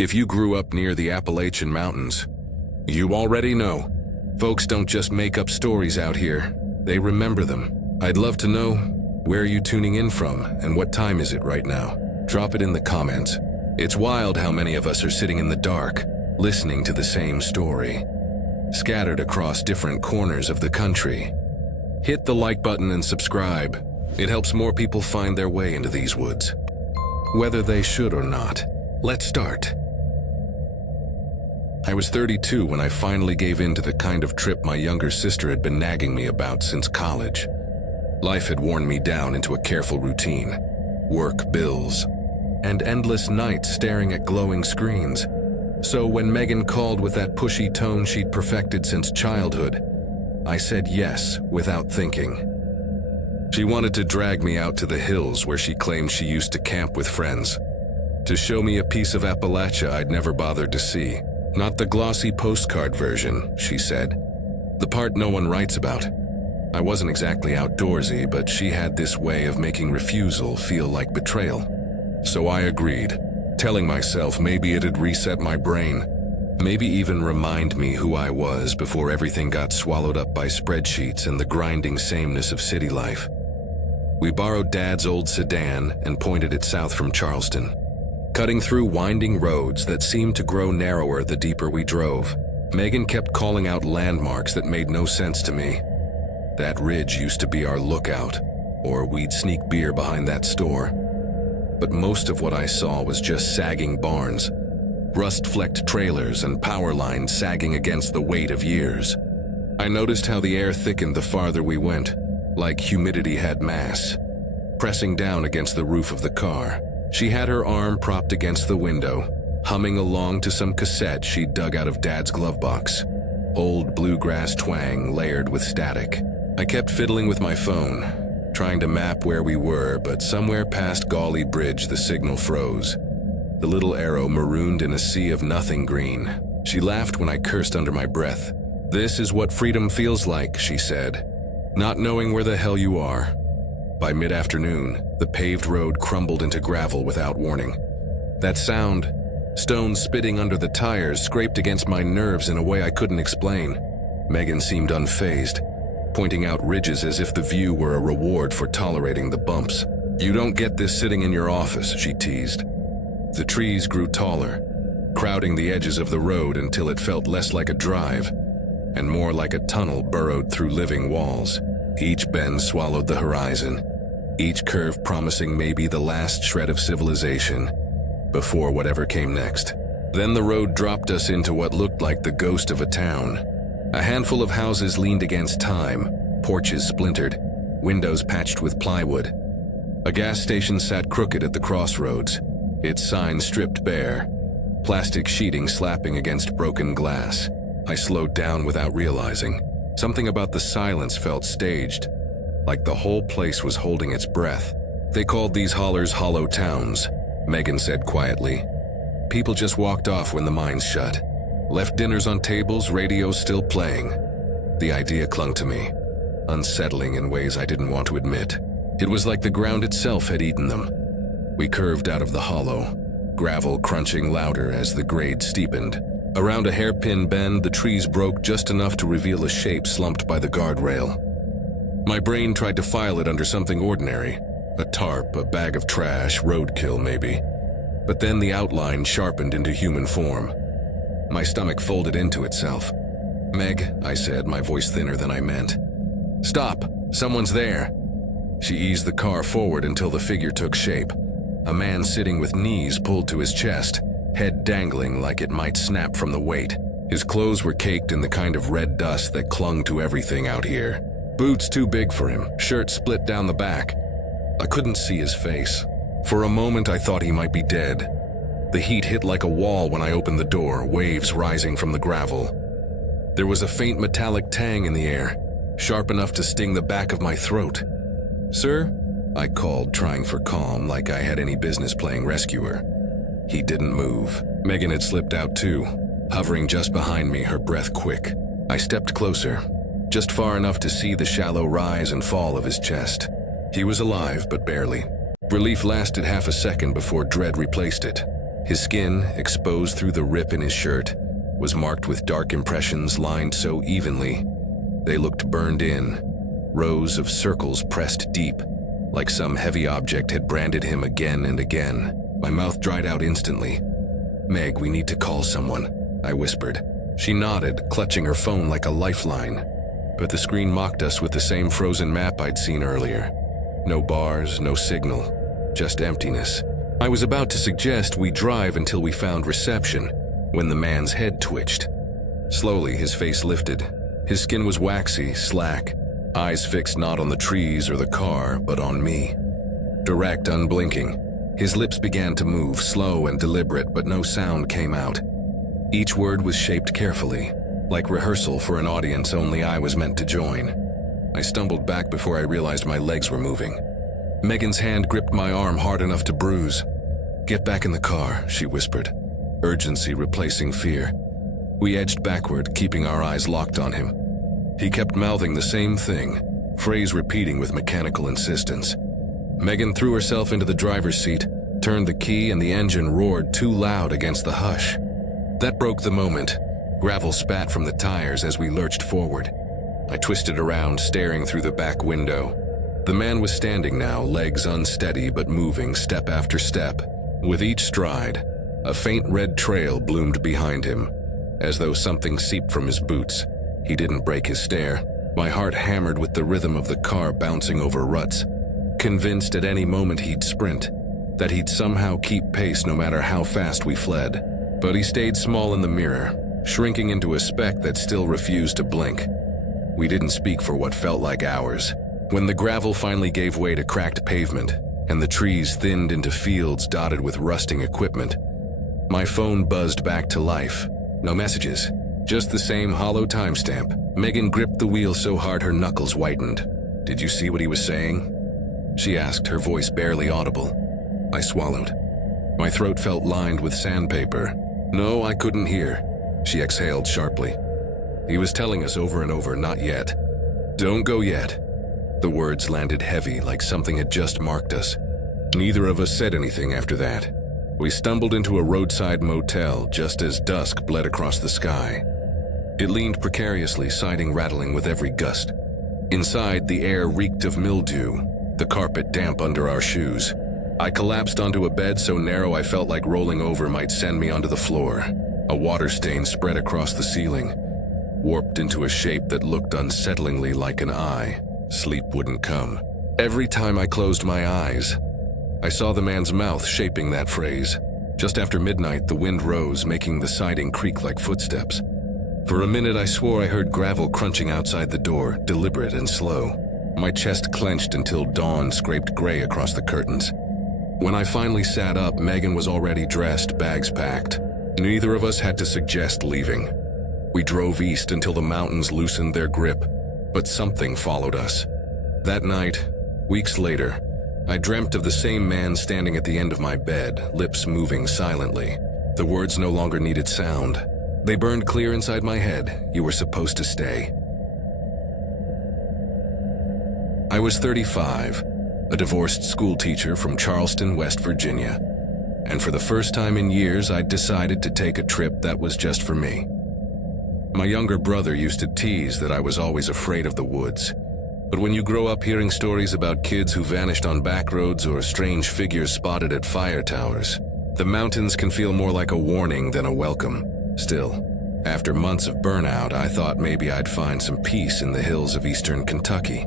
If you grew up near the Appalachian Mountains, you already know. Folks don't just make up stories out here, they remember them. I'd love to know, where are you tuning in from and what time is it right now? Drop it in the comments. It's wild how many of us are sitting in the dark, listening to the same story, scattered across different corners of the country. Hit the like button and subscribe. It helps more people find their way into these woods. Whether they should or not. Let's start. I was 32 when I finally gave in to the kind of trip my younger sister had been nagging me about since college. Life had worn me down into a careful routine, work, bills, and endless nights staring at glowing screens. So when Megan called with that pushy tone she'd perfected since childhood, I said yes without thinking. She wanted to drag me out to the hills where she claimed she used to camp with friends, to show me a piece of Appalachia I'd never bothered to see. Not the glossy postcard version, she said. The part no one writes about. I wasn't exactly outdoorsy, but she had this way of making refusal feel like betrayal. So I agreed, telling myself maybe it'd reset my brain, maybe even remind me who I was before everything got swallowed up by spreadsheets and the grinding sameness of city life. We borrowed Dad's old sedan and pointed it south from Charleston, cutting through winding roads that seemed to grow narrower the deeper we drove. Megan kept calling out landmarks that made no sense to me. That ridge used to be our lookout, or we'd sneak beer behind that store. But most of what I saw was just sagging barns, rust-flecked trailers, and power lines sagging against the weight of years. I noticed how the air thickened the farther we went, like humidity had mass, pressing down against the roof of the car. She had her arm propped against the window, humming along to some cassette she'd dug out of Dad's glove box. Old bluegrass twang layered with static. I kept fiddling with my phone, trying to map where we were, but somewhere past Gawley Bridge the signal froze. The little arrow marooned in a sea of nothing green. She laughed when I cursed under my breath. "This is what freedom feels like," she said. "Not knowing where the hell you are." By mid-afternoon, the paved road crumbled into gravel without warning. That sound, stones spitting under the tires, scraped against my nerves in a way I couldn't explain. Megan seemed unfazed, pointing out ridges as if the view were a reward for tolerating the bumps. "You don't get this sitting in your office," she teased. The trees grew taller, crowding the edges of the road until it felt less like a drive and more like a tunnel burrowed through living walls. Each bend swallowed the horizon, each curve promising maybe the last shred of civilization before whatever came next. Then the road dropped us into what looked like the ghost of a town. A handful of houses leaned against time, porches splintered, windows patched with plywood. A gas station sat crooked at the crossroads, its sign stripped bare, plastic sheeting slapping against broken glass. I slowed down without realizing. Something about the silence felt staged, like the whole place was holding its breath. "They called these hollers hollow towns," Megan said quietly. "People just walked off when the mines shut. Left dinners on tables, radios still playing." The idea clung to me, unsettling in ways I didn't want to admit. It was like the ground itself had eaten them. We curved out of the hollow, gravel crunching louder as the grade steepened. Around a hairpin bend, the trees broke just enough to reveal a shape slumped by the guardrail. My brain tried to file it under something ordinary, a tarp, a bag of trash, roadkill maybe. But then the outline sharpened into human form. My stomach folded into itself. "Meg," I said, my voice thinner than I meant. "Stop! Someone's there!" She eased the car forward until the figure took shape. A man sitting with knees pulled to his chest, head dangling like it might snap from the weight. His clothes were caked in the kind of red dust that clung to everything out here. Boots too big for him, shirt split down the back. I couldn't see his face. For a moment I thought he might be dead. The heat hit like a wall when I opened the door, waves rising from the gravel. There was a faint metallic tang in the air, sharp enough to sting the back of my throat. "Sir?" I called, trying for calm, like I had any business playing rescuer. He didn't move. Megan had slipped out too, hovering just behind me, her breath quick. I stepped closer, just far enough to see the shallow rise and fall of his chest. He was alive, but barely. Relief lasted half a second before dread replaced it. His skin, exposed through the rip in his shirt, was marked with dark impressions lined so evenly they looked burned in, rows of circles pressed deep, like some heavy object had branded him again and again. My mouth dried out instantly. "Meg, we need to call someone," I whispered. She nodded, clutching her phone like a lifeline. But the screen mocked us with the same frozen map I'd seen earlier. No bars, no signal, just emptiness. I was about to suggest we drive until we found reception when the man's head twitched. Slowly, his face lifted. His skin was waxy, slack, eyes fixed not on the trees or the car, but on me. Direct, unblinking. His lips began to move, slow and deliberate, but no sound came out. Each word was shaped carefully, like rehearsal for an audience only I was meant to join. I stumbled back before I realized my legs were moving. Megan's hand gripped my arm hard enough to bruise. "Get back in the car," she whispered, urgency replacing fear. We edged backward, keeping our eyes locked on him. He kept mouthing the same thing, phrase repeating with mechanical insistence. Megan threw herself into the driver's seat, turned the key, and the engine roared too loud against the hush. That broke the moment. Gravel spat from the tires as we lurched forward. I twisted around, staring through the back window. The man was standing now, legs unsteady but moving step after step. With each stride, a faint red trail bloomed behind him, as though something seeped from his boots. He didn't break his stare. My heart hammered with the rhythm of the car bouncing over ruts. Convinced at any moment he'd sprint, that he'd somehow keep pace no matter how fast we fled. But he stayed small in the mirror, shrinking into a speck that still refused to blink. We didn't speak for what felt like hours. When the gravel finally gave way to cracked pavement, and the trees thinned into fields dotted with rusting equipment, my phone buzzed back to life. No messages, just the same hollow timestamp. Megan gripped the wheel so hard her knuckles whitened. "Did you see what he was saying?" she asked, her voice barely audible. I swallowed. My throat felt lined with sandpaper. "No, I couldn't hear," she exhaled sharply. "He was telling us over and over, not yet. Don't go yet." The words landed heavy, like something had just marked us. Neither of us said anything after that. We stumbled into a roadside motel just as dusk bled across the sky. It leaned precariously, siding rattling with every gust. Inside, the air reeked of mildew, the carpet damp under our shoes. I collapsed onto a bed so narrow I felt like rolling over might send me onto the floor. A water stain spread across the ceiling, warped into a shape that looked unsettlingly like an eye. Sleep wouldn't come. Every time I closed my eyes, I saw the man's mouth shaping that phrase. Just after midnight, the wind rose, making the siding creak like footsteps. For a minute, I swore I heard gravel crunching outside the door, deliberate and slow. My chest clenched until dawn scraped gray across the curtains. When I finally sat up, Megan was already dressed, bags packed. Neither of us had to suggest leaving. We drove east until the mountains loosened their grip, but something followed us. That night, weeks later, I dreamt of the same man standing at the end of my bed, lips moving silently. The words no longer needed sound. They burned clear inside my head. "You were supposed to stay." I was 35, a divorced school teacher from Charleston, West Virginia. And for the first time in years, I'd decided to take a trip that was just for me. My younger brother used to tease that I was always afraid of the woods. But when you grow up hearing stories about kids who vanished on backroads or strange figures spotted at fire towers, the mountains can feel more like a warning than a welcome. Still, after months of burnout, I thought maybe I'd find some peace in the hills of eastern Kentucky,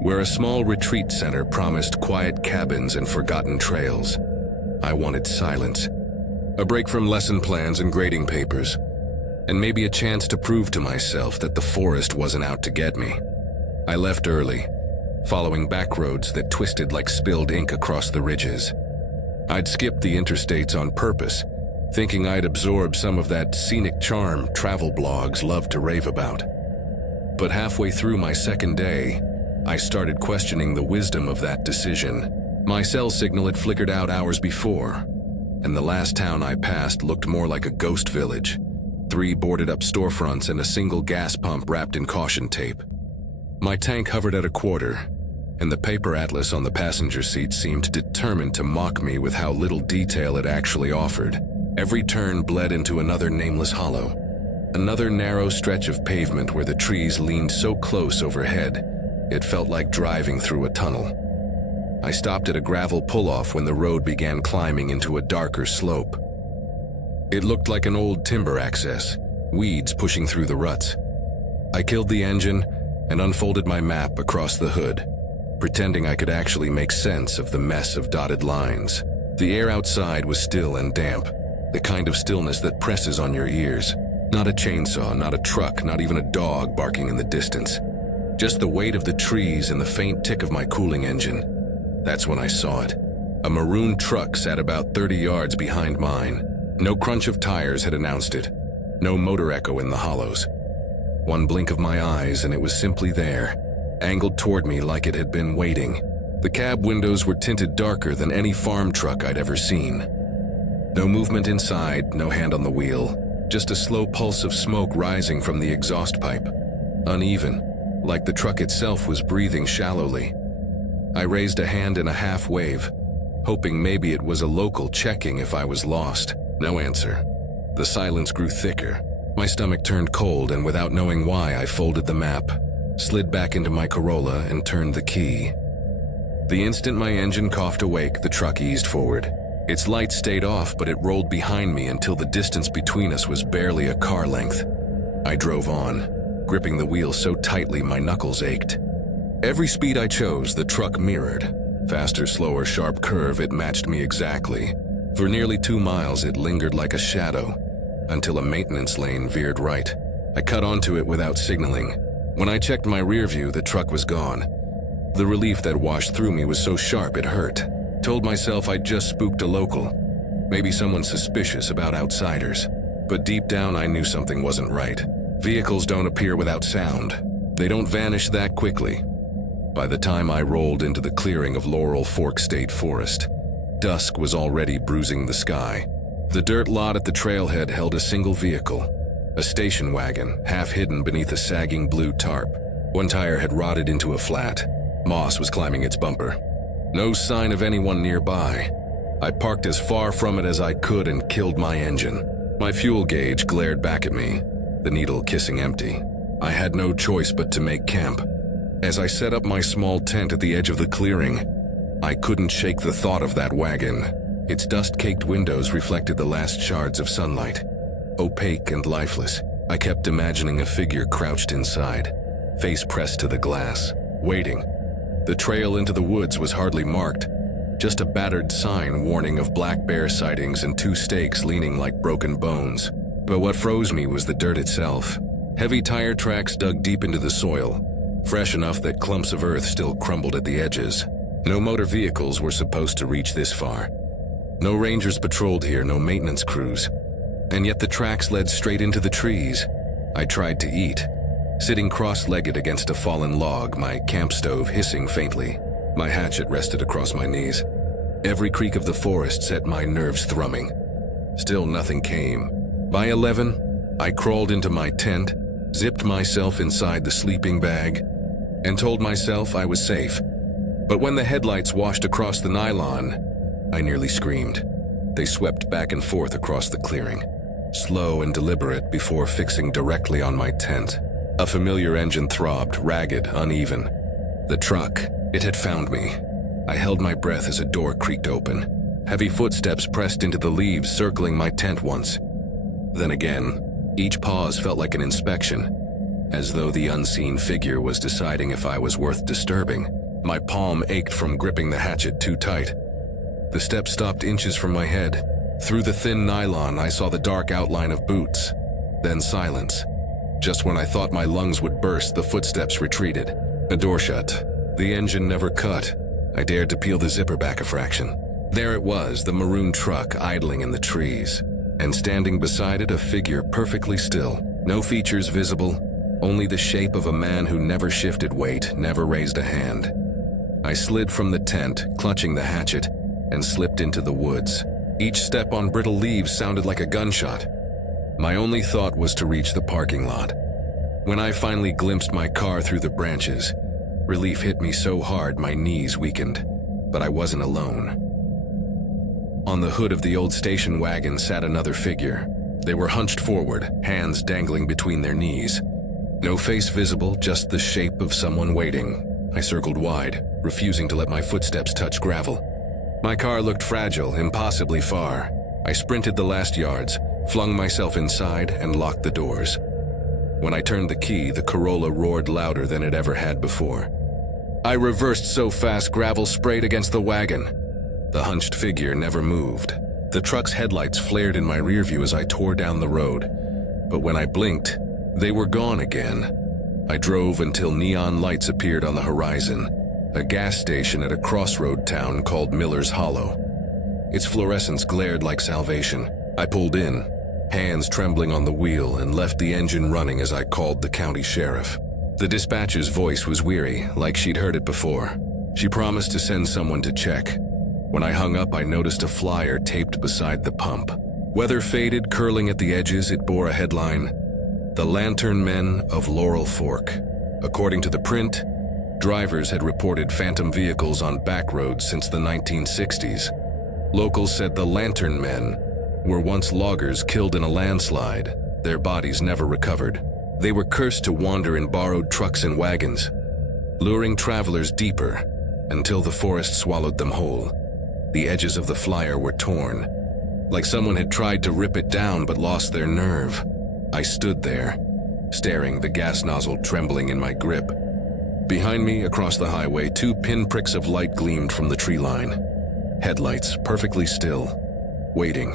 where a small retreat center promised quiet cabins and forgotten trails. I wanted silence, a break from lesson plans and grading papers, and maybe a chance to prove to myself that the forest wasn't out to get me. I left early, following backroads that twisted like spilled ink across the ridges. I'd skipped the interstates on purpose, thinking I'd absorb some of that scenic charm travel blogs love to rave about. But halfway through my second day, I started questioning the wisdom of that decision. My cell signal had flickered out hours before, and the last town I passed looked more like a ghost village. 3 boarded-up storefronts and a single gas pump wrapped in caution tape. My tank hovered at a quarter, and the paper atlas on the passenger seat seemed determined to mock me with how little detail it actually offered. Every turn bled into another nameless hollow, another narrow stretch of pavement where the trees leaned so close overhead, it felt like driving through a tunnel. I stopped at a gravel pull-off when the road began climbing into a darker slope. It looked like an old timber access, weeds pushing through the ruts. I killed the engine and unfolded my map across the hood, pretending I could actually make sense of the mess of dotted lines. The air outside was still and damp, the kind of stillness that presses on your ears. Not a chainsaw, not a truck, not even a dog barking in the distance. Just the weight of the trees and the faint tick of my cooling engine. That's when I saw it. A maroon truck sat about 30 yards behind mine. No crunch of tires had announced it. No motor echo in the hollows. One blink of my eyes and it was simply there, angled toward me like it had been waiting. The cab windows were tinted darker than any farm truck I'd ever seen. No movement inside, no hand on the wheel. Just a slow pulse of smoke rising from the exhaust pipe. Uneven, like the truck itself was breathing shallowly. I raised a hand in a half wave, hoping maybe it was a local checking if I was lost. No answer. The silence grew thicker. My stomach turned cold, and without knowing why, I folded the map, slid back into my Corolla, and turned the key. The instant my engine coughed awake, the truck eased forward. Its lights stayed off, but it rolled behind me until the distance between us was barely a car length. I drove on, gripping the wheel so tightly my knuckles ached. Every speed I chose, the truck mirrored. Faster, slower, sharp curve, it matched me exactly. For nearly 2 miles, it lingered like a shadow, until a maintenance lane veered right. I cut onto it without signaling. When I checked my rear view, the truck was gone. The relief that washed through me was so sharp it hurt. Told myself I'd just spooked a local, maybe someone suspicious about outsiders. But deep down I knew something wasn't right. Vehicles don't appear without sound. They don't vanish that quickly. By the time I rolled into the clearing of Laurel Fork State Forest, dusk was already bruising the sky. The dirt lot at the trailhead held a single vehicle, a station wagon, half hidden beneath a sagging blue tarp. One tire had rotted into a flat. Moss was climbing its bumper. No sign of anyone nearby. I parked as far from it as I could and killed my engine. My fuel gauge glared back at me, the needle kissing empty. I had no choice but to make camp. As I set up my small tent at the edge of the clearing, I couldn't shake the thought of that wagon. Its dust-caked windows reflected the last shards of sunlight. Opaque and lifeless, I kept imagining a figure crouched inside, face pressed to the glass, waiting. The trail into the woods was hardly marked, just a battered sign warning of black bear sightings and 2 stakes leaning like broken bones. But what froze me was the dirt itself. Heavy tire tracks dug deep into the soil, fresh enough that clumps of earth still crumbled at the edges. No motor vehicles were supposed to reach this far. No rangers patrolled here, no maintenance crews. And yet the tracks led straight into the trees. I tried to eat, sitting cross-legged against a fallen log, my camp stove hissing faintly. My hatchet rested across my knees. Every creak of the forest set my nerves thrumming. Still nothing came. By 11, I crawled into my tent, zipped myself inside the sleeping bag, and told myself I was safe. But when the headlights washed across the nylon, I nearly screamed. They swept back and forth across the clearing, slow and deliberate before fixing directly on my tent. A familiar engine throbbed, ragged, uneven. The truck, it had found me. I held my breath as a door creaked open. Heavy footsteps pressed into the leaves circling my tent once. Then again, each pause felt like an inspection, as though the unseen figure was deciding if I was worth disturbing. My palm ached from gripping the hatchet too tight. The steps stopped inches from my head. Through the thin nylon, I saw the dark outline of boots. Then silence. Just when I thought my lungs would burst, the footsteps retreated. A door shut. The engine never cut. I dared to peel the zipper back a fraction. There it was, the maroon truck idling in the trees. And standing beside it, a figure perfectly still. No features visible, only the shape of a man who never shifted weight, never raised a hand. I slid from the tent, clutching the hatchet, and slipped into the woods. Each step on brittle leaves sounded like a gunshot. My only thought was to reach the parking lot. When I finally glimpsed my car through the branches, Relief hit me so hard my knees weakened, but I wasn't alone. On the hood of the old station wagon sat another figure. They were hunched forward, hands dangling between their knees. No face visible, just the shape of someone waiting. I circled wide, refusing to let my footsteps touch gravel. My car looked fragile, impossibly far. I sprinted the last yards, flung myself inside, and locked the doors. When I turned the key, the Corolla roared louder than it ever had before. I reversed so fast gravel sprayed against the wagon. The hunched figure never moved. The truck's headlights flared in my rearview as I tore down the road. But when I blinked, they were gone again. I drove until neon lights appeared on the horizon, a gas station at a crossroad town called Miller's Hollow. Its fluorescence glared like salvation. I pulled in, hands trembling on the wheel, and left the engine running as I called the county sheriff. The dispatcher's voice was weary, like she'd heard it before. She promised to send someone to check. When I hung up, I noticed a flyer taped beside the pump. Weather faded, curling at the edges, it bore a headline, "The Lantern Men of Laurel Fork." According to the print, drivers had reported phantom vehicles on backroads since the 1960s. Locals said the Lantern Men were once loggers killed in a landslide, their bodies never recovered. They were cursed to wander in borrowed trucks and wagons, luring travelers deeper until the forest swallowed them whole. The edges of the flyer were torn, like someone had tried to rip it down but lost their nerve. I stood there, staring, the gas nozzle trembling in my grip. Behind me, across the highway, 2 pinpricks of light gleamed from the tree line. Headlights, perfectly still, waiting.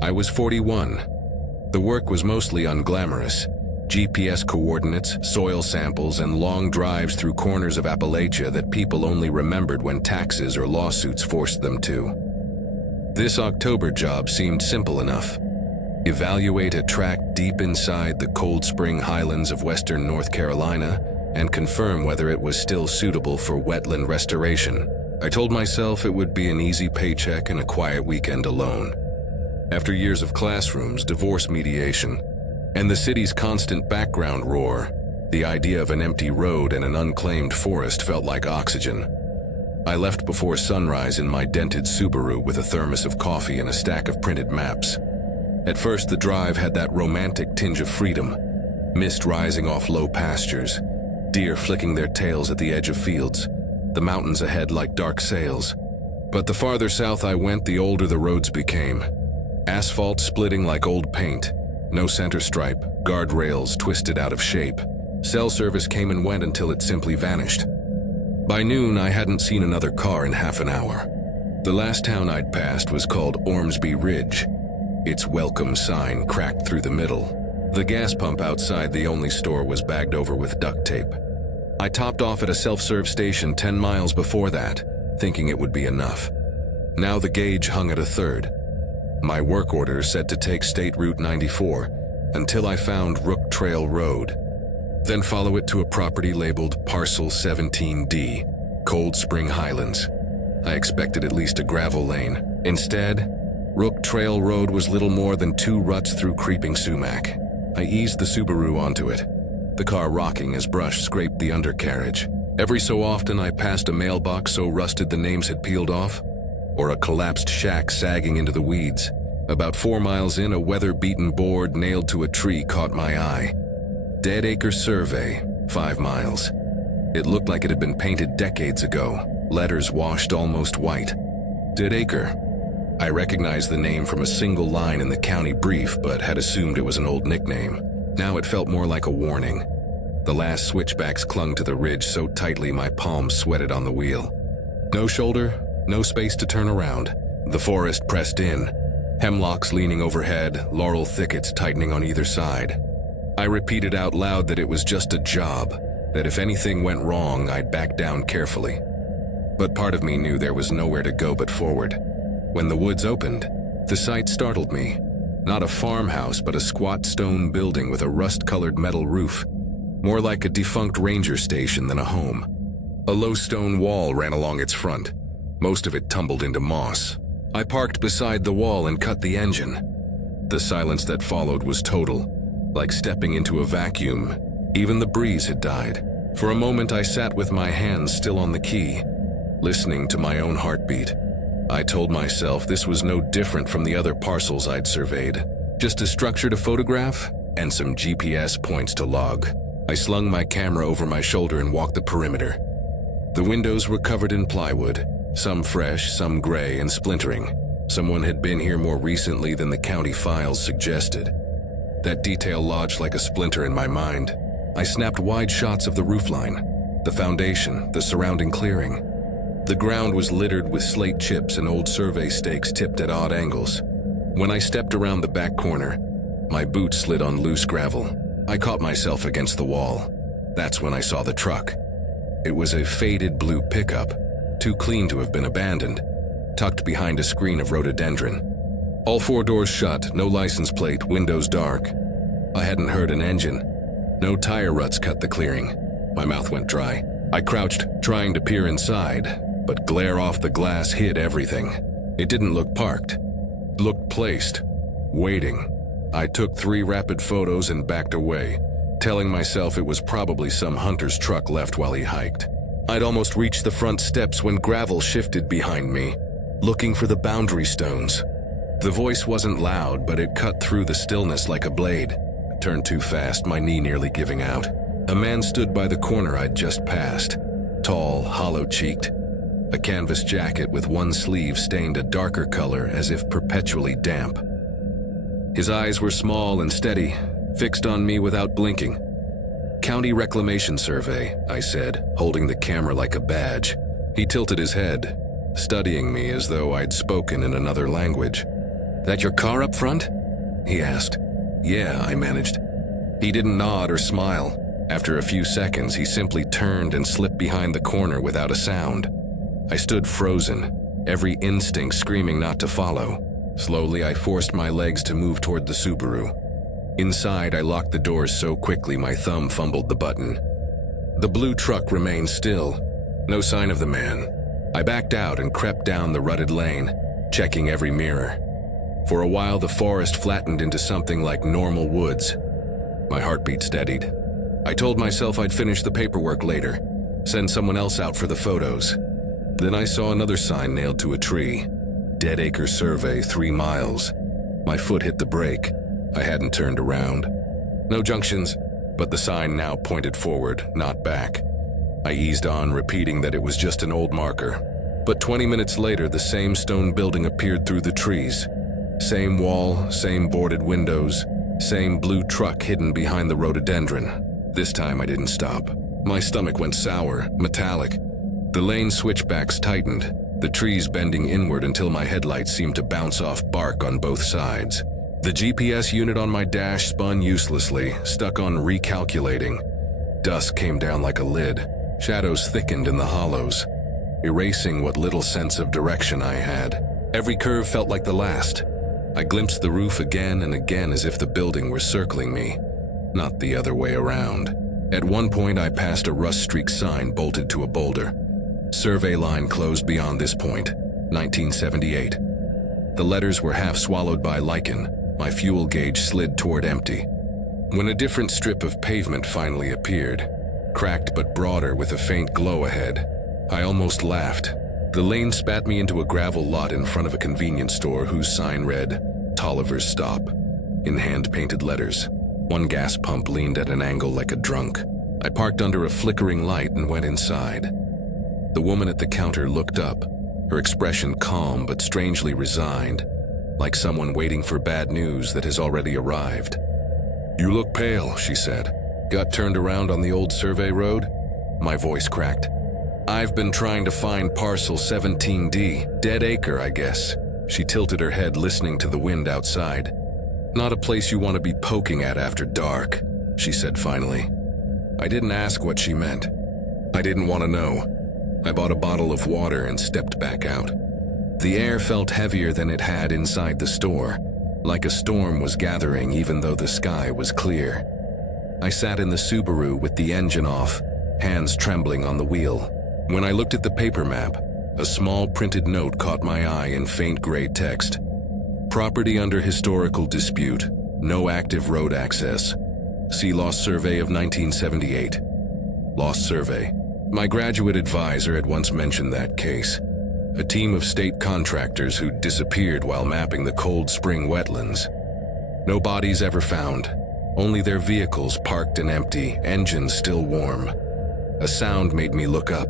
I was 41. The work was mostly unglamorous. GPS coordinates, soil samples, and long drives through corners of Appalachia that people only remembered when taxes or lawsuits forced them to. This October job seemed simple enough. Evaluate a tract deep inside the Cold Spring Highlands of western North Carolina and confirm whether it was still suitable for wetland restoration. I told myself it would be an easy paycheck and a quiet weekend alone. After years of classrooms, divorce mediation, and the city's constant background roar, the idea of an empty road and an unclaimed forest felt like oxygen. I left before sunrise in my dented Subaru with a thermos of coffee and a stack of printed maps. At first, the drive had that romantic tinge of freedom, mist rising off low pastures, deer flicking their tails at the edge of fields, the mountains ahead like dark sails. But the farther south I went, the older the roads became. Asphalt splitting like old paint, no center stripe, guardrails twisted out of shape. Cell service came and went until it simply vanished. By noon, I hadn't seen another car in half an hour. The last town I'd passed was called Ormsby Ridge, its welcome sign cracked through the middle. The gas pump outside the only store was bagged over with duct tape. I topped off at a self-serve station 10 miles before that, thinking it would be enough. Now the gauge hung at a third. My work order said to take State Route 94 until I found Rook Trail Road, then follow it to a property labeled Parcel 17D, Cold Spring Highlands. I expected at least a gravel lane. Instead, Rook Trail Road was little more than 2 ruts through creeping sumac. I eased the Subaru onto it, the car rocking as brush scraped the undercarriage. Every so often I passed a mailbox so rusted the names had peeled off, or a collapsed shack sagging into the weeds. About 4 miles in, a weather-beaten board nailed to a tree caught my eye. Dead Acre Survey, 5 miles. It looked like it had been painted decades ago, letters washed almost white. Dead Acre. I recognized the name from a single line in the county brief, but had assumed it was an old nickname. Now it felt more like a warning. The last switchbacks clung to the ridge so tightly my palms sweated on the wheel. No shoulder, no space to turn around. The forest pressed in, hemlocks leaning overhead, laurel thickets tightening on either side. I repeated out loud that it was just a job, that if anything went wrong, I'd back down carefully. But part of me knew there was nowhere to go but forward. When the woods opened, the sight startled me. Not a farmhouse, but a squat stone building with a rust-colored metal roof, more like a defunct ranger station than a home. A low stone wall ran along its front, most of it tumbled into moss. I parked beside the wall and cut the engine. The silence that followed was total, like stepping into a vacuum, Even the breeze had died. For a moment I sat with my hands still on the key, listening to my own heartbeat. I told myself this was no different from the other parcels I'd surveyed. Just a structure to photograph and some GPS points to log. I slung my camera over my shoulder and walked the perimeter. The windows were covered in plywood, some fresh, some gray and splintering. Someone had been here more recently than the county files suggested. That detail lodged like a splinter in my mind. I snapped wide shots of the roofline, the foundation, the surrounding clearing. The ground was littered with slate chips and old survey stakes tipped at odd angles. When I stepped around the back corner, my boot slid on loose gravel. I caught myself against the wall. That's when I saw the truck. It was a faded blue pickup, too clean to have been abandoned, tucked behind a screen of rhododendron. All four doors shut, no license plate, windows dark. I hadn't heard an engine. No tire ruts cut the clearing. My mouth went dry. I crouched, trying to peer inside, but glare off the glass hid everything. It didn't look parked. It looked placed, waiting. I took 3 rapid photos and backed away, telling myself it was probably some hunter's truck left while he hiked. I'd almost reached the front steps when gravel shifted behind me, looking for the boundary stones. The voice wasn't loud, but it cut through the stillness like a blade. I turned too fast, my knee nearly giving out. A man stood by the corner I'd just passed, tall, hollow-cheeked. A canvas jacket with one sleeve stained a darker color as if perpetually damp. His eyes were small and steady, fixed on me without blinking. "County Reclamation Survey," I said, holding the camera like a badge. He tilted his head, studying me as though I'd spoken in another language. "That your car up front?" he asked. "Yeah," I managed. He didn't nod or smile. After a few seconds, he simply turned and slipped behind the corner without a sound. I stood frozen, every instinct screaming not to follow. Slowly, I forced my legs to move toward the Subaru. Inside, I locked the doors so quickly my thumb fumbled the button. The blue truck remained still. No sign of the man. I backed out and crept down the rutted lane, checking every mirror. For a while, the forest flattened into something like normal woods. My heartbeat steadied. I told myself I'd finish the paperwork later, send someone else out for the photos. Then I saw another sign nailed to a tree. Dead Acre Survey, 3 miles. My foot hit the brake. I hadn't turned around. No junctions, but the sign now pointed forward, not back. I eased on, repeating that it was just an old marker. But 20 minutes later, the same stone building appeared through the trees. Same wall, same boarded windows, same blue truck hidden behind the rhododendron. This time I didn't stop. My stomach went sour, metallic. The lane switchbacks tightened, the trees bending inward until my headlights seemed to bounce off bark on both sides. The GPS unit on my dash spun uselessly, stuck on recalculating. Dusk came down like a lid. Shadows thickened in the hollows, erasing what little sense of direction I had. Every curve felt like the last. I glimpsed the roof again and again as if the building were circling me, not the other way around. At one point, I passed a rust-streaked sign bolted to a boulder. Survey line closed beyond this point, 1978. The letters were half swallowed by lichen. My fuel gauge slid toward empty. When a different strip of pavement finally appeared, cracked but broader with a faint glow ahead, I almost laughed. The lane spat me into a gravel lot in front of a convenience store whose sign read, "Tolliver's Stop," in hand-painted letters. One gas pump leaned at an angle like a drunk. I parked under a flickering light and went inside. The woman at the counter looked up, her expression calm but strangely resigned, like someone waiting for bad news that has already arrived. "You look pale," she said. "Got turned around on the old survey road?" My voice cracked. "I've been trying to find parcel 17D, Dead Acre, I guess." She tilted her head, listening to the wind outside. "Not a place you want to be poking at after dark," she said finally. I didn't ask what she meant. I didn't want to know. I bought a bottle of water and stepped back out. The air felt heavier than it had inside the store, like a storm was gathering even though the sky was clear. I sat in the Subaru with the engine off, hands trembling on the wheel. When I looked at the paper map, a small printed note caught my eye in faint gray text. "Property under historical dispute. No active road access. See Lost Survey of 1978. Lost Survey. My graduate advisor had once mentioned that case. A team of state contractors who disappeared while mapping the Cold Spring wetlands. No bodies ever found, only their vehicles parked and empty, engines still warm. A sound made me look up.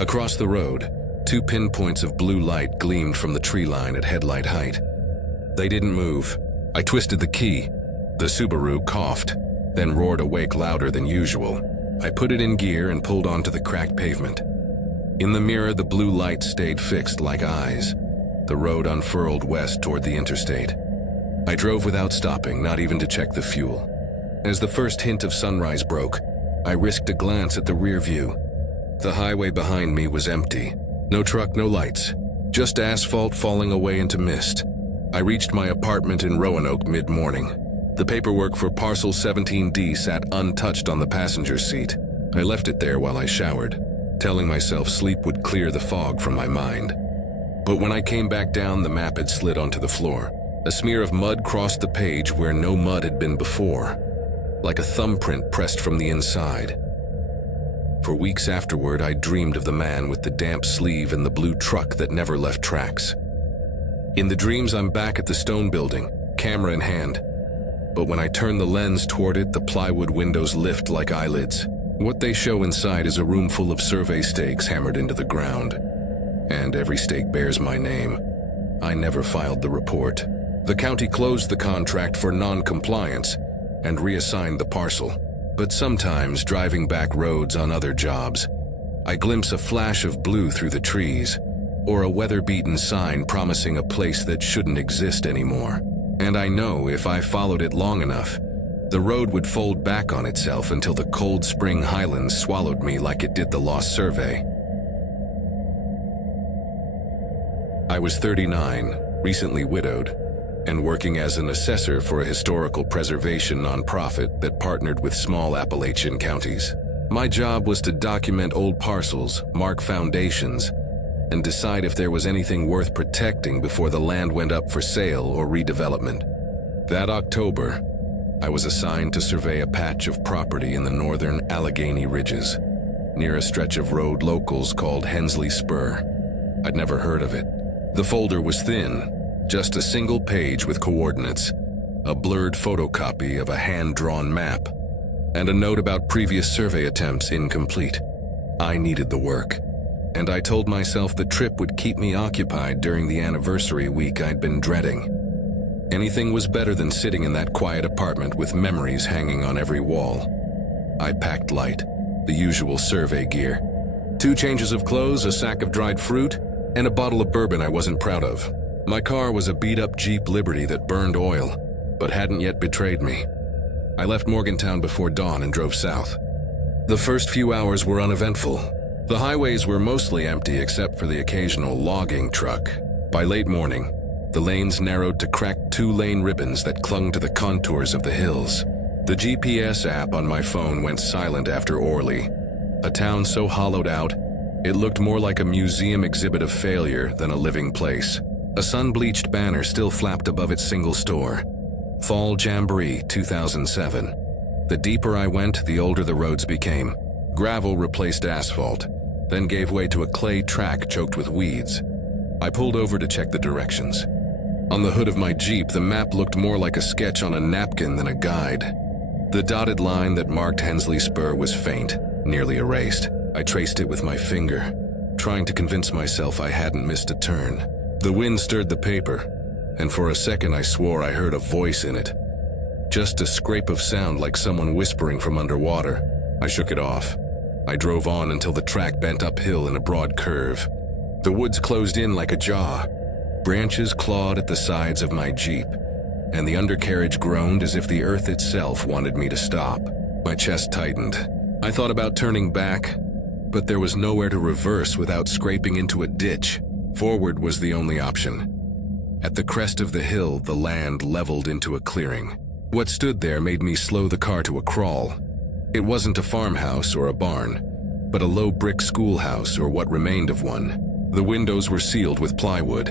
Across the road, 2 pinpoints of blue light gleamed from the tree line at headlight height. They didn't move. I twisted the key. The Subaru coughed, then roared awake louder than usual. I put it in gear and pulled onto the cracked pavement. In the mirror, the blue light stayed fixed like eyes. The road unfurled west toward the interstate. I drove without stopping, not even to check the fuel. As the first hint of sunrise broke, I risked a glance at the rear view. The highway behind me was empty. No truck, no lights. Just asphalt falling away into mist. I reached my apartment in Roanoke mid-morning. The paperwork for Parcel 17D sat untouched on the passenger seat. I left it there while I showered, telling myself sleep would clear the fog from my mind. But when I came back down, the map had slid onto the floor. A smear of mud crossed the page where no mud had been before, like a thumbprint pressed from the inside. For weeks afterward, I dreamed of the man with the damp sleeve and the blue truck that never left tracks. In the dreams, I'm back at the stone building, camera in hand. But when I turn the lens toward it, the plywood windows lift like eyelids. What they show inside is a room full of survey stakes hammered into the ground. And every stake bears my name. I never filed the report. The county closed the contract for non-compliance and reassigned the parcel. But sometimes, driving back roads on other jobs, I glimpse a flash of blue through the trees, or a weather-beaten sign promising a place that shouldn't exist anymore. And I know if I followed it long enough, the road would fold back on itself until the Cold Spring Highlands swallowed me like it did the Lost Survey. I was 39, recently widowed, and working as an assessor for a historical preservation nonprofit that partnered with small Appalachian counties. My job was to document old parcels, mark foundations, and decide if there was anything worth protecting before the land went up for sale or redevelopment. That October, I was assigned to survey a patch of property in the northern Allegheny Ridges, near a stretch of road locals called Hensley Spur. I'd never heard of it. The folder was thin, just a single page with coordinates, a blurred photocopy of a hand-drawn map, and a note about previous survey attempts incomplete. I needed the work, and I told myself the trip would keep me occupied during the anniversary week I'd been dreading. Anything was better than sitting in that quiet apartment with memories hanging on every wall. I packed light, the usual survey gear. 2 changes of clothes, a sack of dried fruit, and a bottle of bourbon I wasn't proud of. My car was a beat-up Jeep Liberty that burned oil, but hadn't yet betrayed me. I left Morgantown before dawn and drove south. The first few hours were uneventful. The highways were mostly empty except for the occasional logging truck. By late morning, the lanes narrowed to cracked 2-lane ribbons that clung to the contours of the hills. The GPS app on my phone went silent after Orly, a town so hollowed out, it looked more like a museum exhibit of failure than a living place. A sun-bleached banner still flapped above its single store. Fall Jamboree 2007. The deeper I went, the older the roads became. Gravel replaced asphalt, then gave way to a clay track choked with weeds. I pulled over to check the directions. On the hood of my Jeep, the map looked more like a sketch on a napkin than a guide. The dotted line that marked Hensley Spur was faint, nearly erased. I traced it with my finger, trying to convince myself I hadn't missed a turn. The wind stirred the paper, and for a second I swore I heard a voice in it. Just a scrape of sound like someone whispering from underwater. I shook it off. I drove on until the track bent uphill in a broad curve. The woods closed in like a jaw. Branches clawed at the sides of my Jeep, and the undercarriage groaned as if the earth itself wanted me to stop. My chest tightened. I thought about turning back, but there was nowhere to reverse without scraping into a ditch. Forward was the only option. At the crest of the hill, the land leveled into a clearing. What stood there made me slow the car to a crawl. It wasn't a farmhouse or a barn, but a low brick schoolhouse or what remained of one. The windows were sealed with plywood,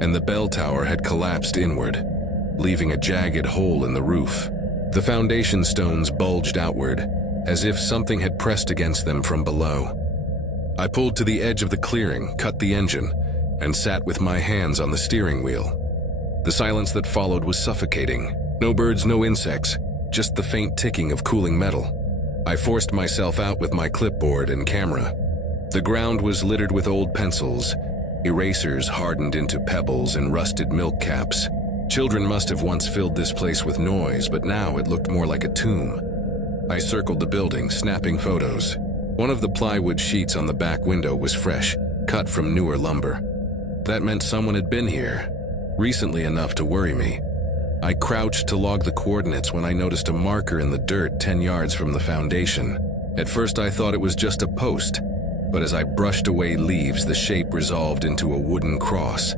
and the bell tower had collapsed inward, leaving a jagged hole in the roof. The foundation stones bulged outward, as if something had pressed against them from below. I pulled to the edge of the clearing, cut the engine, and sat with my hands on the steering wheel. The silence that followed was suffocating. No birds, no insects, just the faint ticking of cooling metal. I forced myself out with my clipboard and camera. The ground was littered with old pencils, erasers hardened into pebbles and rusted milk caps. Children must have once filled this place with noise, but now it looked more like a tomb. I circled the building, snapping photos. One of the plywood sheets on the back window was fresh, cut from newer lumber. That meant someone had been here, recently enough to worry me. I crouched to log the coordinates when I noticed a marker in the dirt 10 yards from the foundation. At first I thought it was just a post, but as I brushed away leaves, the shape resolved into a wooden cross,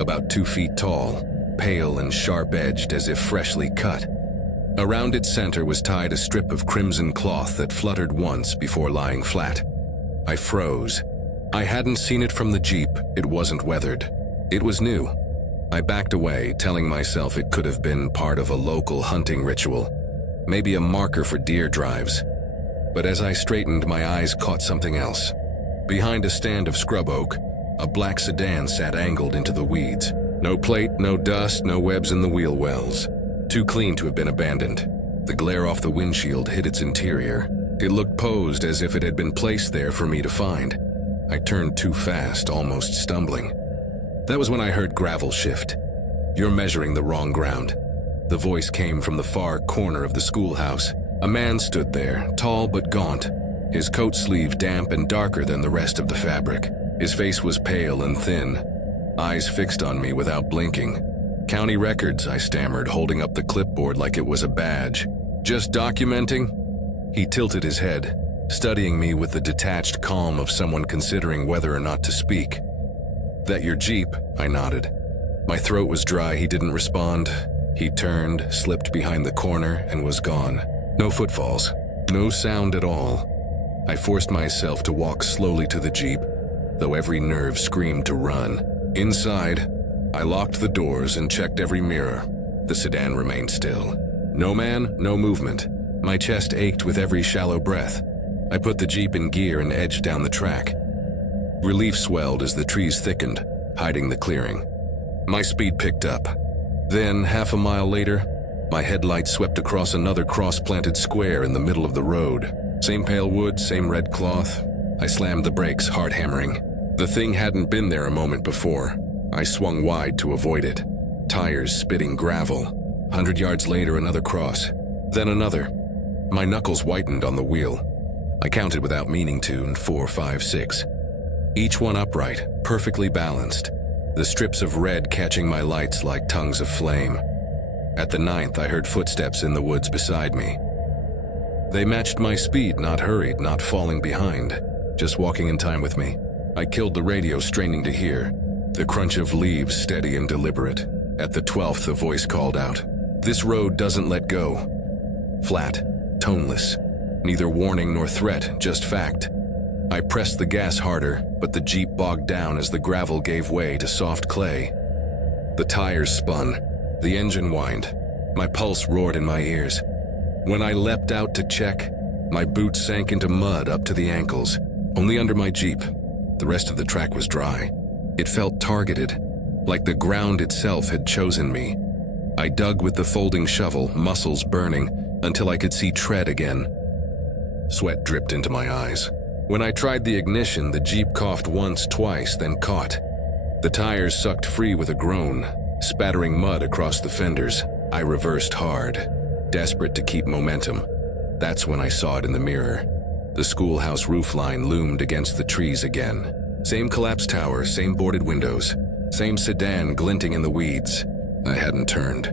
about 2 feet tall, pale and sharp-edged as if freshly cut. Around its center was tied a strip of crimson cloth that fluttered once before lying flat. I froze. I hadn't seen it from the Jeep. It wasn't weathered. It was new. I backed away, telling myself it could have been part of a local hunting ritual, maybe a marker for deer drives. But as I straightened, my eyes caught something else. Behind a stand of scrub oak, a black sedan sat angled into the weeds. No plate, no dust, no webs in the wheel wells. Too clean to have been abandoned. The glare off the windshield hid its interior. It looked posed as if it had been placed there for me to find. I turned too fast, almost stumbling. That was when I heard gravel shift. "You're measuring the wrong ground." The voice came from the far corner of the schoolhouse. A man stood there, tall but gaunt, his coat sleeve damp and darker than the rest of the fabric. His face was pale and thin, eyes fixed on me without blinking. "County records," I stammered, holding up the clipboard like it was a badge. "Just documenting?" He tilted his head, studying me with the detached calm of someone considering whether or not to speak. "That your Jeep?" I nodded. My throat was dry. He didn't respond. He turned, slipped behind the corner, and was gone. No footfalls. No sound at all. I forced myself to walk slowly to the Jeep, though every nerve screamed to run. Inside, I locked the doors and checked every mirror. The sedan remained still. No man, no movement. My chest ached with every shallow breath. I put the Jeep in gear and edged down the track. Relief swelled as the trees thickened, hiding the clearing. My speed picked up. Then, half a mile later, my headlights swept across another cross-planted square in the middle of the road. Same pale wood, same red cloth. I slammed the brakes, hard hammering. The thing hadn't been there a moment before. I swung wide to avoid it, tires spitting gravel. 100 yards later, another cross, then another. My knuckles whitened on the wheel. I counted without meaning to, 4, 5, 6. Each one upright, perfectly balanced, the strips of red catching my lights like tongues of flame. At the 9th, I heard footsteps in the woods beside me. They matched my speed, not hurried, not falling behind, just walking in time with me. I killed the radio, straining to hear. The crunch of leaves, steady and deliberate. At the 12th, a voice called out, "This road doesn't let go." Flat, toneless, neither warning nor threat, just fact. I pressed the gas harder, but the Jeep bogged down as the gravel gave way to soft clay. The tires spun, the engine whined. My pulse roared in my ears. When I leapt out to check, my boots sank into mud up to the ankles, only under my Jeep. The rest of the track was dry. It felt targeted, like the ground itself had chosen me. I dug with the folding shovel, muscles burning, until I could see tread again. Sweat dripped into my eyes. When I tried the ignition, the Jeep coughed once, twice, then caught. The tires sucked free with a groan, spattering mud across the fenders. I reversed hard, desperate to keep momentum. That's when I saw it in the mirror. The schoolhouse roofline loomed against the trees again. Same collapsed tower, same boarded windows, same sedan glinting in the weeds. I hadn't turned.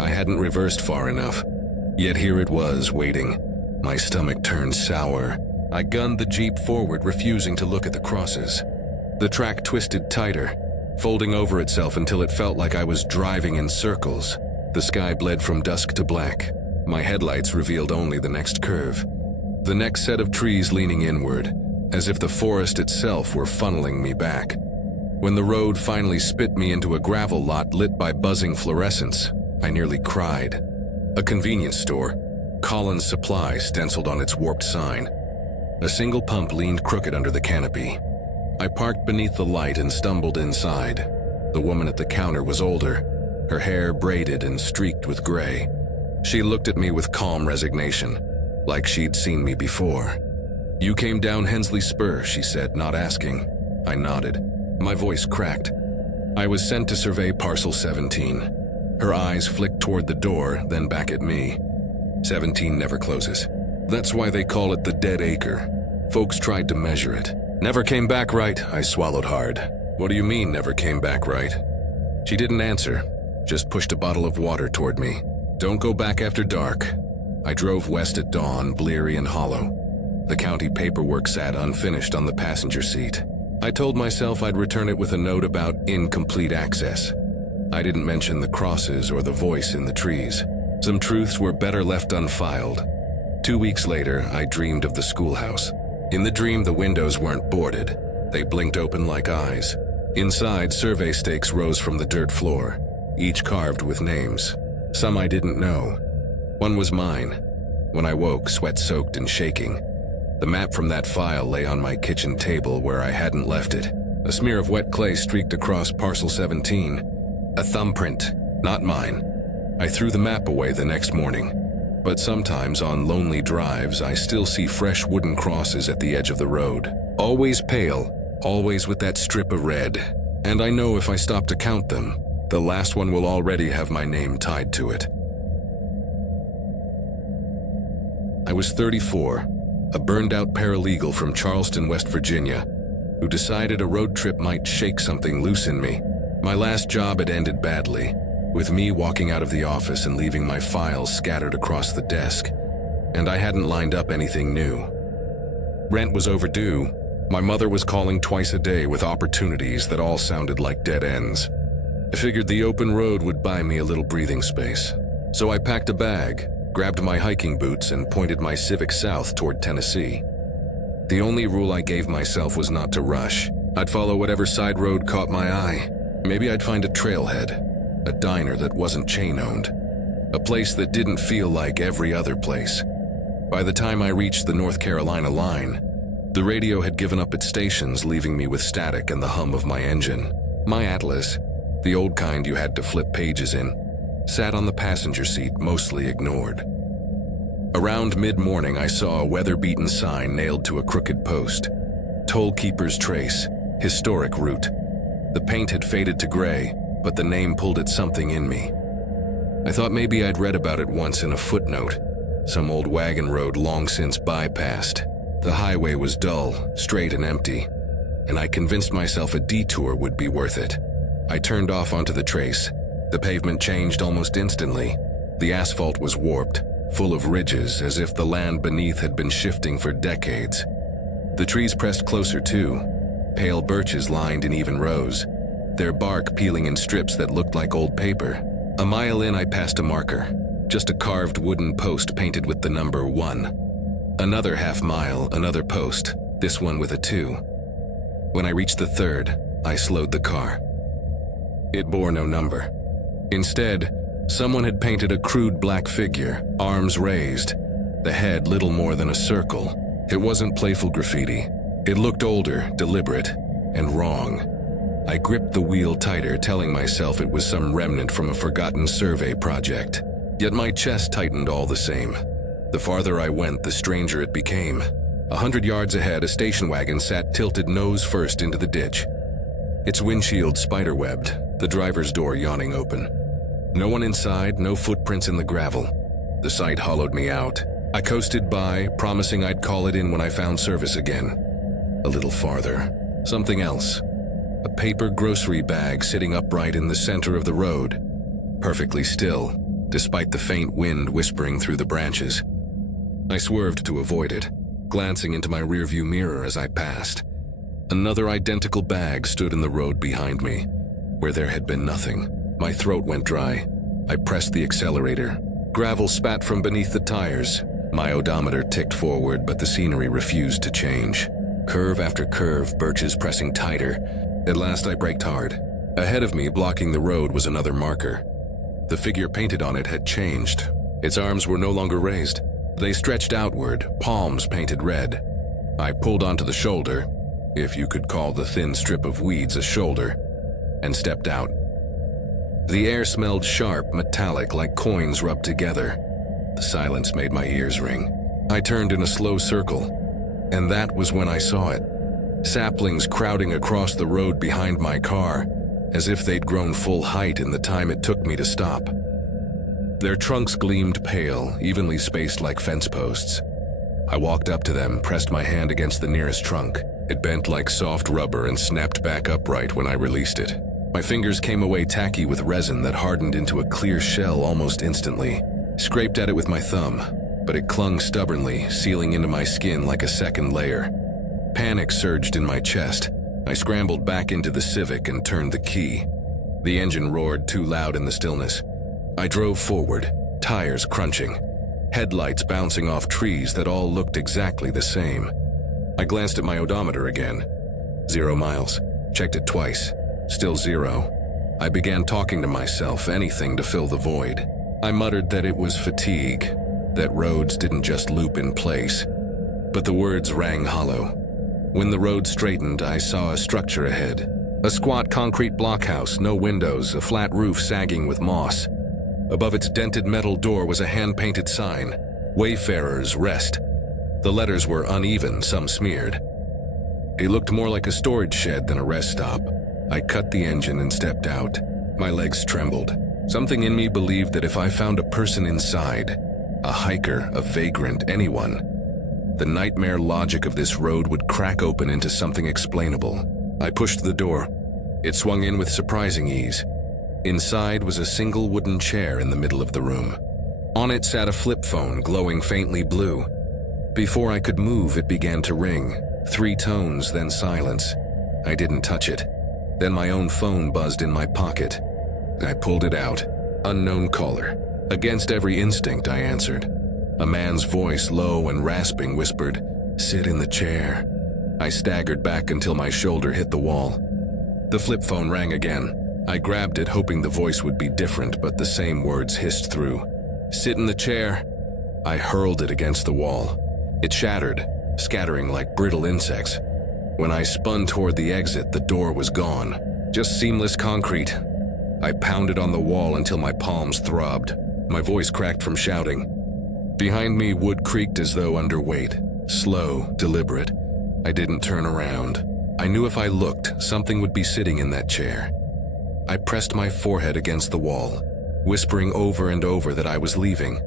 I hadn't reversed far enough. Yet here it was, waiting. My stomach turned sour. I gunned the Jeep forward, refusing to look at the crosses. The track twisted tighter, folding over itself until it felt like I was driving in circles. The sky bled from dusk to black. My headlights revealed only the next curve. The next set of trees leaning inward, as if the forest itself were funneling me back. When the road finally spit me into a gravel lot lit by buzzing fluorescence, I nearly cried. A convenience store, Collins Supply stenciled on its warped sign. A single pump leaned crooked under the canopy. I parked beneath the light and stumbled inside. The woman at the counter was older, her hair braided and streaked with gray. She looked at me with calm resignation, like she'd seen me before. "You came down Hensley Spur," she said, not asking. I nodded. My voice cracked. "I was sent to survey Parcel 17. Her eyes flicked toward the door, then back at me. 17 never closes. That's why they call it the Dead Acre. Folks tried to measure it. Never came back right, I swallowed hard. What do you mean, never came back right? She didn't answer, just pushed a bottle of water toward me. Don't go back after dark. I drove west at dawn, bleary and hollow. The county paperwork sat unfinished on the passenger seat. I told myself I'd return it with a note about incomplete access. I didn't mention the crosses or the voice in the trees. Some truths were better left unfiled. 2 weeks later, I dreamed of the schoolhouse. In the dream, the windows weren't boarded. They blinked open like eyes. Inside, survey stakes rose from the dirt floor, each carved with names. Some I didn't know. One was mine. When I woke, sweat-soaked and shaking, the map from that file lay on my kitchen table where I hadn't left it. A smear of wet clay streaked across Parcel 17. A thumbprint, not mine. I threw the map away the next morning. But sometimes on lonely drives, I still see fresh wooden crosses at the edge of the road. Always pale, always with that strip of red. And I know if I stop to count them, the last one will already have my name tied to it. I was 34, a burned-out paralegal from Charleston, West Virginia, who decided a road trip might shake something loose in me. My last job had ended badly, with me walking out of the office and leaving my files scattered across the desk, and I hadn't lined up anything new. Rent was overdue. My mother was calling twice a day with opportunities that all sounded like dead ends. I figured the open road would buy me a little breathing space. So I packed a bag, grabbed my hiking boots, and pointed my Civic south toward Tennessee. The only rule I gave myself was not to rush. I'd follow whatever side road caught my eye. Maybe I'd find a trailhead, a diner that wasn't chain-owned, a place that didn't feel like every other place. By the time I reached the North Carolina line, the radio had given up its stations, leaving me with static and the hum of my engine. My Atlas, the old kind you had to flip pages in, sat on the passenger seat, mostly ignored. Around mid-morning, I saw a weather-beaten sign nailed to a crooked post. Toll Keeper's Trace, historic route. The paint had faded to gray, but the name pulled at something in me. I thought maybe I'd read about it once in a footnote, some old wagon road long since bypassed. The highway was dull, straight and empty, and I convinced myself a detour would be worth it. I turned off onto the trace. The pavement changed almost instantly. The asphalt was warped, full of ridges, as if the land beneath had been shifting for decades. The trees pressed closer too, pale birches lined in even rows, their bark peeling in strips that looked like old paper. A mile in, I passed a marker, just a carved wooden post painted with the number 1. Another half mile, another post, this one with a 2. When I reached the 3rd, I slowed the car. It bore no number. Instead, someone had painted a crude black figure, arms raised, the head little more than a circle. It wasn't playful graffiti. It looked older, deliberate, and wrong. I gripped the wheel tighter, telling myself it was some remnant from a forgotten survey project. Yet my chest tightened all the same. The farther I went, the stranger it became. 100 yards ahead, a station wagon sat tilted nose first into the ditch. Its windshield spiderwebbed, the driver's door yawning open. No one inside, no footprints in the gravel. The sight hollowed me out. I coasted by, promising I'd call it in when I found service again. A little farther. Something else. A paper grocery bag sitting upright in the center of the road. Perfectly still, despite the faint wind whispering through the branches. I swerved to avoid it, glancing into my rearview mirror as I passed. Another identical bag stood in the road behind me, where there had been nothing. My throat went dry. I pressed the accelerator. Gravel spat from beneath the tires. My odometer ticked forward, but the scenery refused to change. Curve after curve, birches pressing tighter. At last I braked hard. Ahead of me, blocking the road, was another marker. The figure painted on it had changed. Its arms were no longer raised. They stretched outward, palms painted red. I pulled onto the shoulder, if you could call the thin strip of weeds a shoulder, and stepped out. The air smelled sharp, metallic, like coins rubbed together. The silence made my ears ring. I turned in a slow circle, and that was when I saw it. Saplings crowding across the road behind my car, as if they'd grown full height in the time it took me to stop. Their trunks gleamed pale, evenly spaced like fence posts. I walked up to them, pressed my hand against the nearest trunk. It bent like soft rubber and snapped back upright when I released it. My fingers came away tacky with resin that hardened into a clear shell almost instantly. Scraped at it with my thumb, but it clung stubbornly, sealing into my skin like a second layer. Panic surged in my chest. I scrambled back into the Civic and turned the key. The engine roared too loud in the stillness. I drove forward, tires crunching, headlights bouncing off trees that all looked exactly the same. I glanced at my odometer again. 0 miles. Checked it twice. Still 0. I began talking to myself, anything to fill the void. I muttered that it was fatigue, that roads didn't just loop in place. But the words rang hollow. When the road straightened, I saw a structure ahead. A squat concrete blockhouse, no windows, a flat roof sagging with moss. Above its dented metal door was a hand-painted sign, Wayfarers Rest. The letters were uneven, some smeared. It looked more like a storage shed than a rest stop. I cut the engine and stepped out. My legs trembled. Something in me believed that if I found a person inside, a hiker, a vagrant, anyone, the nightmare logic of this road would crack open into something explainable. I pushed the door. It swung in with surprising ease. Inside was a single wooden chair in the middle of the room. On it sat a flip phone glowing faintly blue. Before I could move, it began to ring. 3 tones, then silence. I didn't touch it. Then my own phone buzzed in my pocket. I pulled it out. Unknown caller. Against every instinct, I answered. A man's voice, low and rasping, whispered, "Sit in the chair." I staggered back until my shoulder hit the wall. The flip phone rang again. I grabbed it, hoping the voice would be different, but the same words hissed through. "Sit in the chair." I hurled it against the wall. It shattered, scattering like brittle insects. When I spun toward the exit, the door was gone. Just seamless concrete. I pounded on the wall until my palms throbbed. My voice cracked from shouting. Behind me, wood creaked as though under weight. Slow, deliberate. I didn't turn around. I knew if I looked, something would be sitting in that chair. I pressed my forehead against the wall, whispering over and over that I was leaving,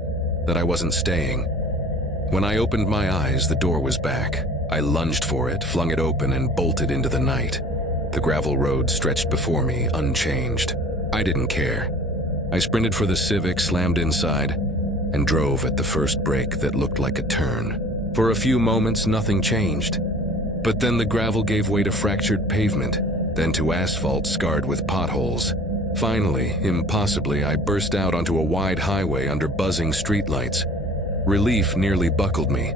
that I wasn't staying. When I opened my eyes, the door was back. I lunged for it, flung it open, and bolted into the night. The gravel road stretched before me, unchanged. I didn't care. I sprinted for the Civic, slammed inside, and drove at the first break that looked like a turn. For a few moments, nothing changed. But then the gravel gave way to fractured pavement, then to asphalt scarred with potholes. Finally, impossibly, I burst out onto a wide highway under buzzing streetlights. Relief nearly buckled me.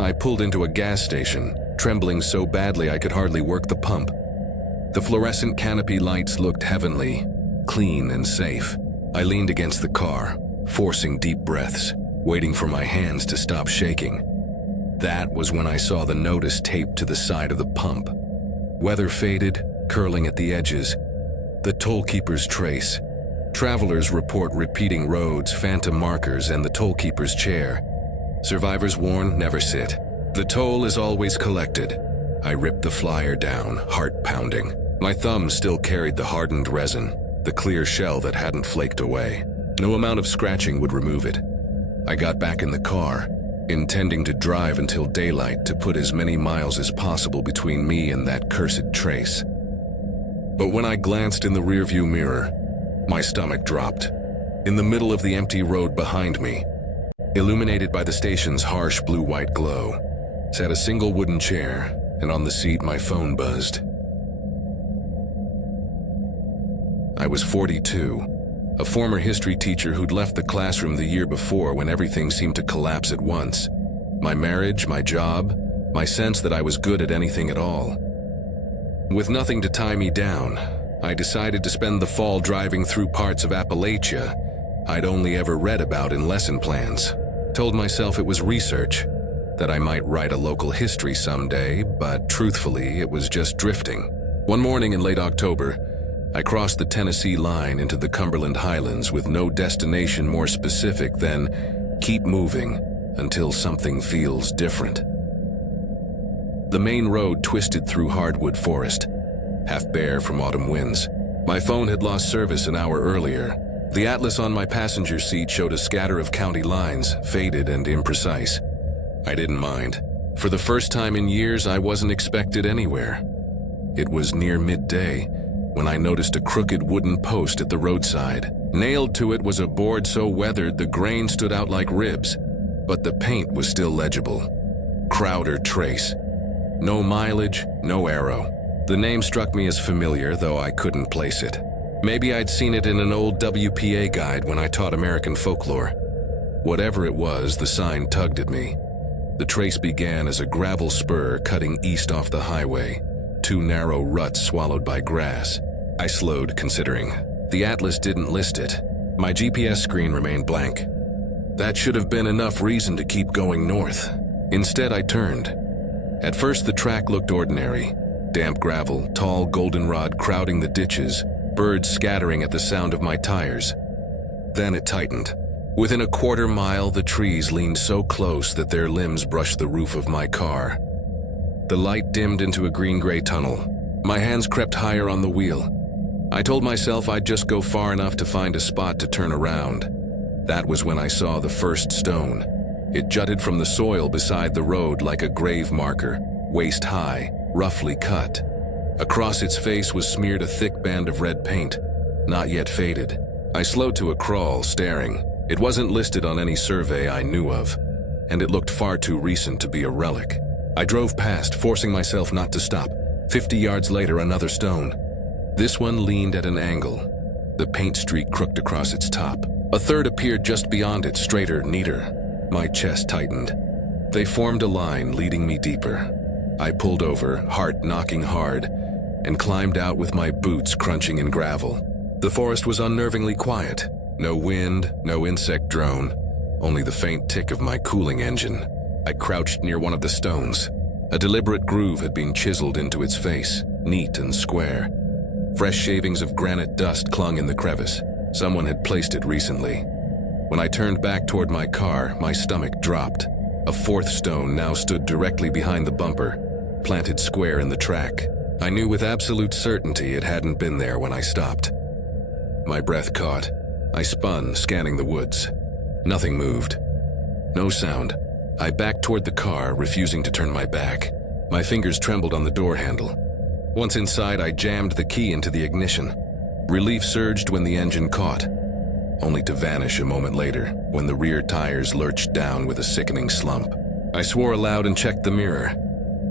I pulled into a gas station, trembling so badly I could hardly work the pump. The fluorescent canopy lights looked heavenly, clean and safe. I leaned against the car, forcing deep breaths, waiting for my hands to stop shaking. That was when I saw the notice taped to the side of the pump. Weather faded, curling at the edges. The tollkeeper's trace. Travelers report repeating roads, phantom markers, and the tollkeeper's chair. Survivors warn, never sit. The toll is always collected. I ripped the flyer down, heart pounding. My thumb still carried the hardened resin, the clear shell that hadn't flaked away. No amount of scratching would remove it. I got back in the car, intending to drive until daylight to put as many miles as possible between me and that cursed trace. But when I glanced in the rearview mirror, my stomach dropped. In the middle of the empty road behind me, illuminated by the station's harsh blue-white glow, sat a single wooden chair, and on the seat my phone buzzed. I was 42, a former history teacher who'd left the classroom the year before when everything seemed to collapse at once. My marriage, my job, my sense that I was good at anything at all. With nothing to tie me down, I decided to spend the fall driving through parts of Appalachia, I'd only ever read about in lesson plans. Told myself it was research, that I might write a local history someday, but truthfully, it was just drifting. One morning in late October, I crossed the Tennessee line into the Cumberland Highlands with no destination more specific than keep moving until something feels different. The main road twisted through hardwood forest, half bare from autumn winds. My phone had lost service an hour earlier. The atlas on my passenger seat showed a scatter of county lines, faded and imprecise. I didn't mind. For the first time in years, I wasn't expected anywhere. It was near midday when I noticed a crooked wooden post at the roadside. Nailed to it was a board so weathered the grain stood out like ribs, but the paint was still legible. Crowder Trace. No mileage, no arrow. The name struck me as familiar, though I couldn't place it. Maybe I'd seen it in an old WPA guide when I taught American folklore. Whatever it was, the sign tugged at me. The trace began as a gravel spur cutting east off the highway, 2 narrow ruts swallowed by grass. I slowed, considering. The atlas didn't list it. My GPS screen remained blank. That should have been enough reason to keep going north. Instead, I turned. At first, the track looked ordinary. Damp gravel, tall goldenrod crowding the ditches, birds scattering at the sound of my tires. Then it tightened. Within a quarter mile, the trees leaned so close that their limbs brushed the roof of my car. The light dimmed into a green-gray tunnel. My hands crept higher on the wheel. I told myself I'd just go far enough to find a spot to turn around. That was when I saw the first stone. It jutted from the soil beside the road like a grave marker, waist high, roughly cut. Across its face was smeared a thick band of red paint, not yet faded. I slowed to a crawl, staring. It wasn't listed on any survey I knew of, and it looked far too recent to be a relic. I drove past, forcing myself not to stop. 50 yards later, another stone. This one leaned at an angle. The paint streak crooked across its top. A third appeared just beyond it, straighter, neater. My chest tightened. They formed a line, leading me deeper. I pulled over, heart knocking hard, and climbed out with my boots crunching in gravel. The forest was unnervingly quiet. No wind, no insect drone, only the faint tick of my cooling engine. I crouched near one of the stones. A deliberate groove had been chiseled into its face, neat and square. Fresh shavings of granite dust clung in the crevice. Someone had placed it recently. When I turned back toward my car, my stomach dropped. A fourth stone now stood directly behind the bumper, planted square in the track. I knew with absolute certainty it hadn't been there when I stopped. My breath caught. I spun, scanning the woods. Nothing moved. No sound. I backed toward the car, refusing to turn my back. My fingers trembled on the door handle. Once inside, I jammed the key into the ignition. Relief surged when the engine caught, only to vanish a moment later when the rear tires lurched down with a sickening slump. I swore aloud and checked the mirror.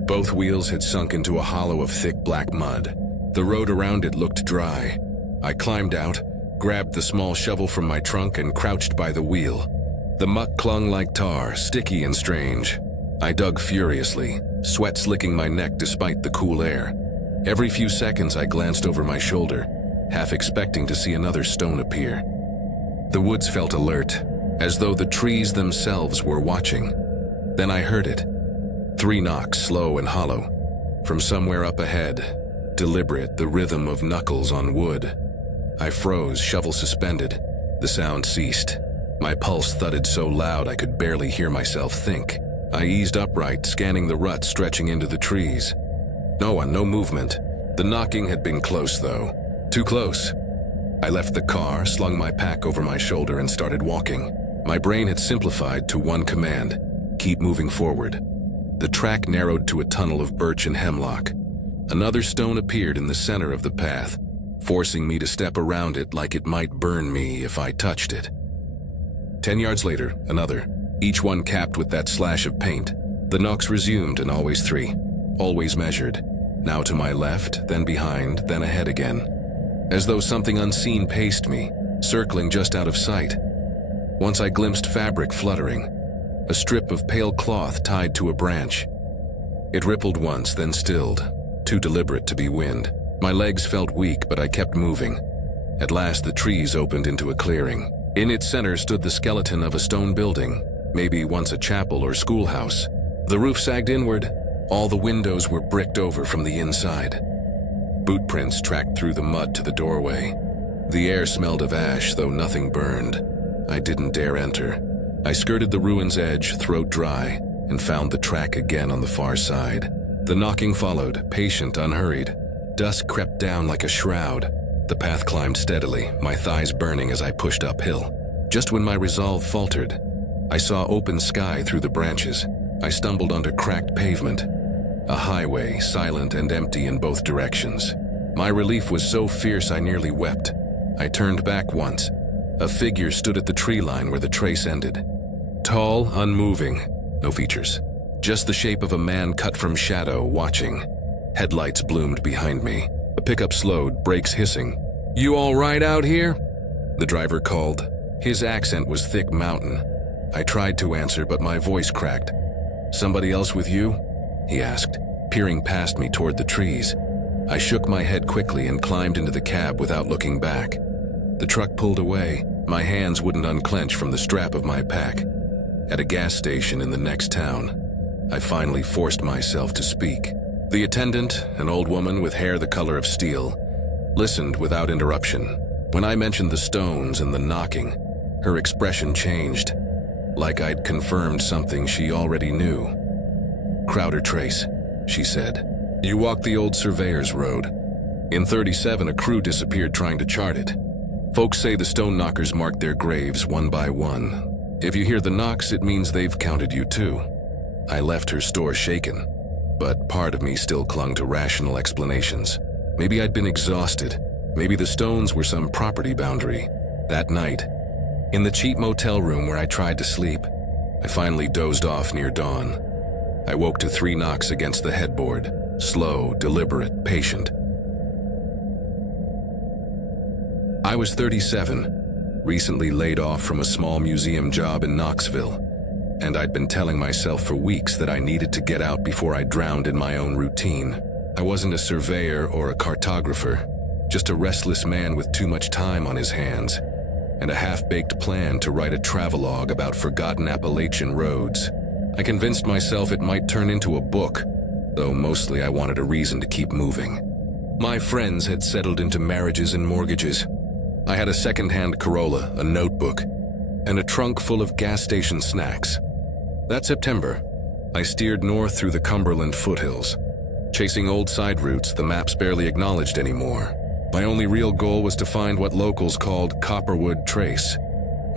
Both wheels had sunk into a hollow of thick black mud. The road around it looked dry. I climbed out, grabbed the small shovel from my trunk and crouched by the wheel. The muck clung like tar, sticky and strange. I dug furiously, sweat slicking my neck despite the cool air. Every few seconds I glanced over my shoulder, half expecting to see another stone appear. The woods felt alert, as though the trees themselves were watching. Then I heard it. 3 knocks, slow and hollow. From somewhere up ahead, deliberate, the rhythm of knuckles on wood. I froze, shovel suspended. The sound ceased. My pulse thudded so loud I could barely hear myself think. I eased upright, scanning the rut stretching into the trees. No one, no movement. The knocking had been close, though. Too close. I left the car, slung my pack over my shoulder, and started walking. My brain had simplified to one command: keep moving forward. The track narrowed to a tunnel of birch and hemlock. Another stone appeared in the center of the path, forcing me to step around it like it might burn me if I touched it. 10 yards later, another, each one capped with that slash of paint. The knocks resumed, and always 3, always measured. Now to my left, then behind, then ahead again. As though something unseen paced me, circling just out of sight. Once I glimpsed fabric fluttering, a strip of pale cloth tied to a branch. It rippled once, then stilled, too deliberate to be wind. My legs felt weak, but I kept moving. At last the trees opened into a clearing. In its center stood the skeleton of a stone building, maybe once a chapel or schoolhouse. The roof sagged inward. All the windows were bricked over from the inside. Boot prints tracked through the mud to the doorway. The air smelled of ash, though nothing burned. I didn't dare enter. I skirted the ruin's edge, throat dry, and found the track again on the far side. The knocking followed, patient, unhurried. Dusk crept down like a shroud. The path climbed steadily, my thighs burning as I pushed uphill. Just when my resolve faltered, I saw open sky through the branches. I stumbled onto cracked pavement. A highway, silent and empty in both directions. My relief was so fierce I nearly wept. I turned back once. A figure stood at the tree line where the trace ended. Tall, unmoving, no features. Just the shape of a man cut from shadow, watching. Headlights bloomed behind me. A pickup slowed, brakes hissing. "You all right out here?" the driver called. His accent was thick mountain. I tried to answer, but my voice cracked. "Somebody else with you?" he asked, peering past me toward the trees. I shook my head quickly and climbed into the cab without looking back. The truck pulled away. My hands wouldn't unclench from the strap of my pack. At a gas station in the next town, I finally forced myself to speak. The attendant, an old woman with hair the color of steel, listened without interruption. When I mentioned the stones and the knocking, her expression changed, like I'd confirmed something she already knew. "Crowder Trace," she said. "You walked the old surveyor's road. In 37, a crew disappeared trying to chart it. Folks say the stone knockers marked their graves one by one. If you hear the knocks, it means they've counted you too." I left her store shaken, but part of me still clung to rational explanations. Maybe I'd been exhausted. Maybe the stones were some property boundary. That night, in the cheap motel room where I tried to sleep, I finally dozed off near dawn. I woke to 3 knocks against the headboard, slow, deliberate, patient. I was 37, recently laid off from a small museum job in Knoxville, and I'd been telling myself for weeks that I needed to get out before I drowned in my own routine. I wasn't a surveyor or a cartographer, just a restless man with too much time on his hands, and a half-baked plan to write a travelogue about forgotten Appalachian roads. I convinced myself it might turn into a book, though mostly I wanted a reason to keep moving. My friends had settled into marriages and mortgages. I had a second-hand Corolla, a notebook, and a trunk full of gas station snacks. That September, I steered north through the Cumberland foothills, chasing old side routes the maps barely acknowledged anymore. My only real goal was to find what locals called Copperwood Trace,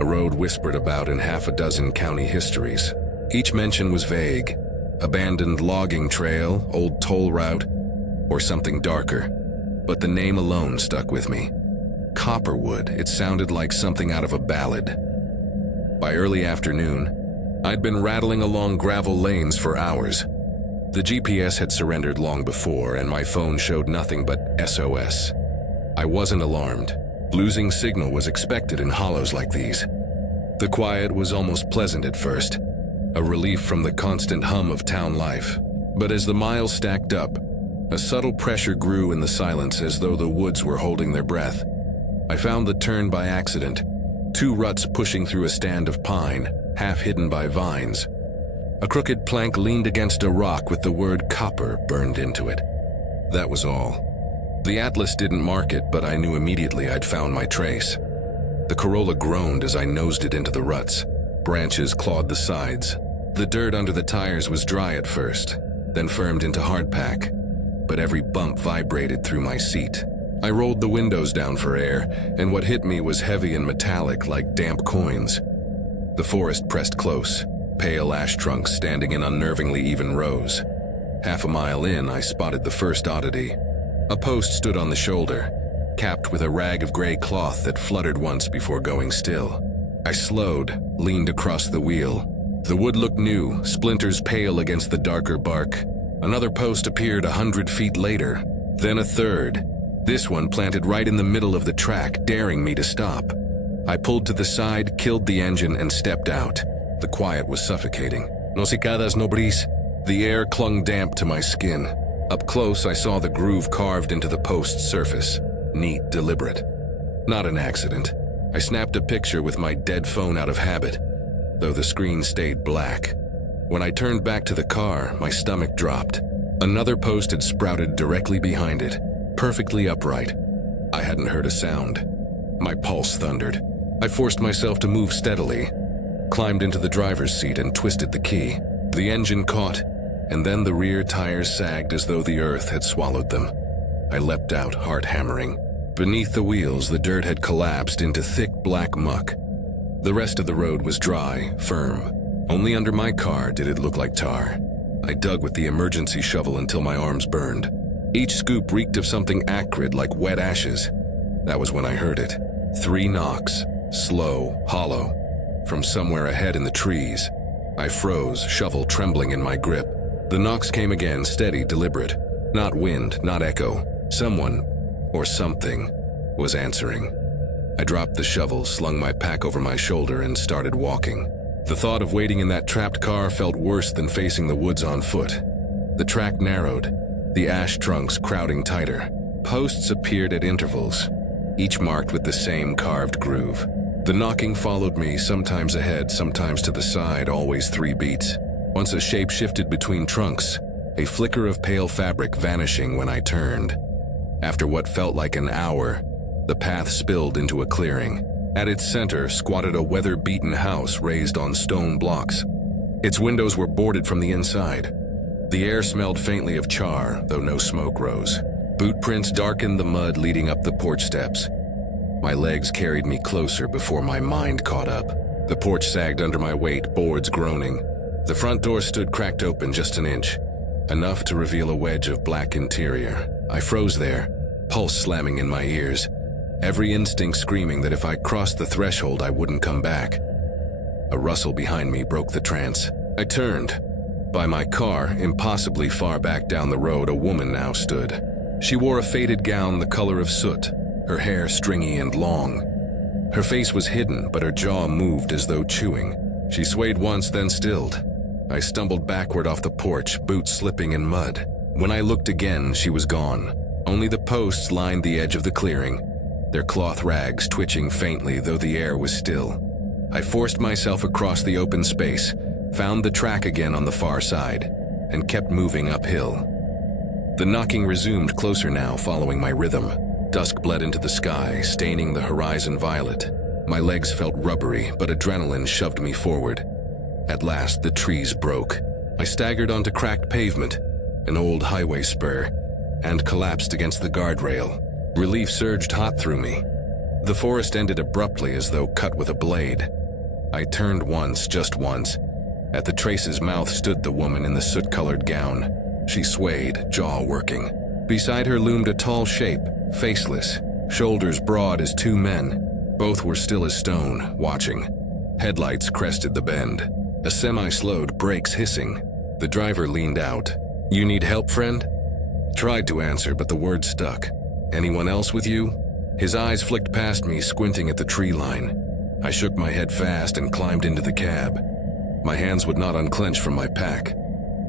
a road whispered about in half a dozen county histories. Each mention was vague: abandoned logging trail, old toll route, or something darker. But the name alone stuck with me. Copperwood, it sounded like something out of a ballad. By early afternoon, I'd been rattling along gravel lanes for hours. The GPS had surrendered long before, and my phone showed nothing but SOS. I wasn't alarmed. Losing signal was expected in hollows like these. The quiet was almost pleasant at first, a relief from the constant hum of town life. But as the miles stacked up, a subtle pressure grew in the silence, as though the woods were holding their breath. I found the turn by accident, 2 ruts pushing through a stand of pine, half hidden by vines. A crooked plank leaned against a rock with the word copper burned into it. That was all. The atlas didn't mark it, but I knew immediately I'd found my trace. The Corolla groaned as I nosed it into the ruts. Branches clawed the sides. The dirt under the tires was dry at first, then firmed into hardpack, but every bump vibrated through my seat. I rolled the windows down for air, and what hit me was heavy and metallic like damp coins. The forest pressed close, pale ash trunks standing in unnervingly even rows. Half a mile in, I spotted the first oddity. A post stood on the shoulder, capped with a rag of gray cloth that fluttered once before going still. I slowed, leaned across the wheel. The wood looked new, splinters pale against the darker bark. Another post appeared 100 feet later, then a third. This one planted right in the middle of the track, daring me to stop. I pulled to the side, killed the engine, and stepped out. The quiet was suffocating. No cicadas, no breeze. The air clung damp to my skin. Up close, I saw the groove carved into the post's surface. Neat, deliberate. Not an accident. I snapped a picture with my dead phone out of habit, though the screen stayed black. When I turned back to the car, my stomach dropped. Another post had sprouted directly behind it, perfectly upright. I hadn't heard a sound. My pulse thundered. I forced myself to move steadily, climbed into the driver's seat and twisted the key. The engine caught, and then the rear tires sagged as though the earth had swallowed them. I leapt out, heart hammering. Beneath the wheels, the dirt had collapsed into thick black muck. The rest of the road was dry, firm. Only under my car did it look like tar. I dug with the emergency shovel until my arms burned. Each scoop reeked of something acrid like wet ashes. That was when I heard it. 3 knocks, slow, hollow, from somewhere ahead in the trees. I froze, shovel trembling in my grip. The knocks came again, steady, deliberate. Not wind, not echo. Someone, or something, was answering. I dropped the shovel, slung my pack over my shoulder, and started walking. The thought of waiting in that trapped car felt worse than facing the woods on foot. The track narrowed, the ash trunks crowding tighter. Posts appeared at intervals, each marked with the same carved groove. The knocking followed me, sometimes ahead, sometimes to the side, always 3 beats. Once a shape shifted between trunks, a flicker of pale fabric vanishing when I turned. After what felt like an hour, the path spilled into a clearing. At its center squatted a weather-beaten house raised on stone blocks. Its windows were boarded from the inside. The air smelled faintly of char, though no smoke rose. Boot prints darkened the mud leading up the porch steps. My legs carried me closer before my mind caught up. The porch sagged under my weight, boards groaning. The front door stood cracked open just an inch, enough to reveal a wedge of black interior. I froze there, pulse slamming in my ears, every instinct screaming that if I crossed the threshold, I wouldn't come back. A rustle behind me broke the trance. I turned. By my car, impossibly far back down the road, a woman now stood. She wore a faded gown the color of soot, her hair stringy and long. Her face was hidden, but her jaw moved as though chewing. She swayed once, then stilled. I stumbled backward off the porch, boots slipping in mud. When I looked again, she was gone. Only the posts lined the edge of the clearing, their cloth rags twitching faintly, though the air was still. I forced myself across the open space, found the track again on the far side, and kept moving uphill. The knocking resumed, closer now, following my rhythm. Dusk bled into the sky, staining the horizon violet. My legs felt rubbery, but adrenaline shoved me forward. At last, the trees broke. I staggered onto cracked pavement, an old highway spur, and collapsed against the guardrail. Relief surged hot through me. The forest ended abruptly as though cut with a blade. I turned once, just once. At the trace's mouth stood the woman in the soot-colored gown. She swayed, jaw working. Beside her loomed a tall shape, faceless, shoulders broad as 2 men. Both were still as stone, watching. Headlights crested the bend. A semi slowed, brakes hissing. The driver leaned out. "You need help, friend?" Tried to answer, but the words stuck. "Anyone else with you?" His eyes flicked past me, squinting at the tree line. I shook my head fast and climbed into the cab. My hands would not unclench from my pack.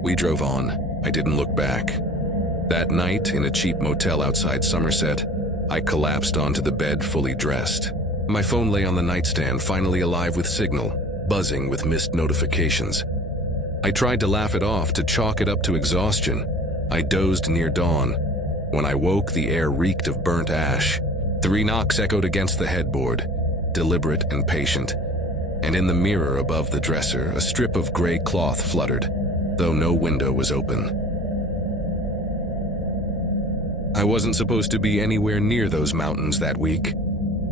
We drove on. I didn't look back. That night, in a cheap motel outside Somerset, I collapsed onto the bed fully dressed. My phone lay on the nightstand, finally alive with signal, buzzing with missed notifications. I tried to laugh it off, to chalk it up to exhaustion. I dozed near dawn. When I woke, the air reeked of burnt ash. 3 knocks echoed against the headboard, deliberate and patient. And in the mirror above the dresser, a strip of gray cloth fluttered, though no window was open. I wasn't supposed to be anywhere near those mountains that week.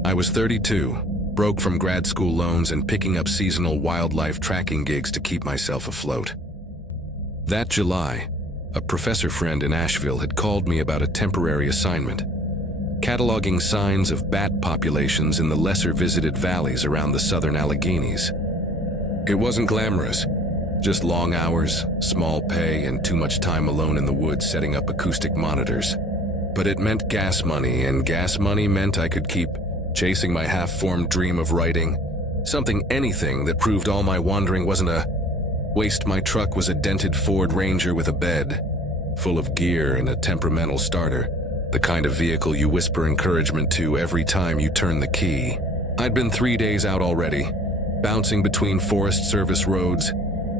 I was 32, broke from grad school loans and picking up seasonal wildlife tracking gigs to keep myself afloat. That July, a professor friend in Asheville had called me about a temporary assignment, cataloging signs of bat populations in the lesser-visited valleys around the southern Alleghenies. It wasn't glamorous, just long hours, small pay, and too much time alone in the woods setting up acoustic monitors. But it meant gas money, and gas money meant I could keep chasing my half-formed dream of writing, anything that proved all my wandering wasn't a waste. My truck was a dented Ford Ranger with a bed, full of gear and a temperamental starter, the kind of vehicle you whisper encouragement to every time you turn the key. I'd been 3 days out already, bouncing between Forest Service roads,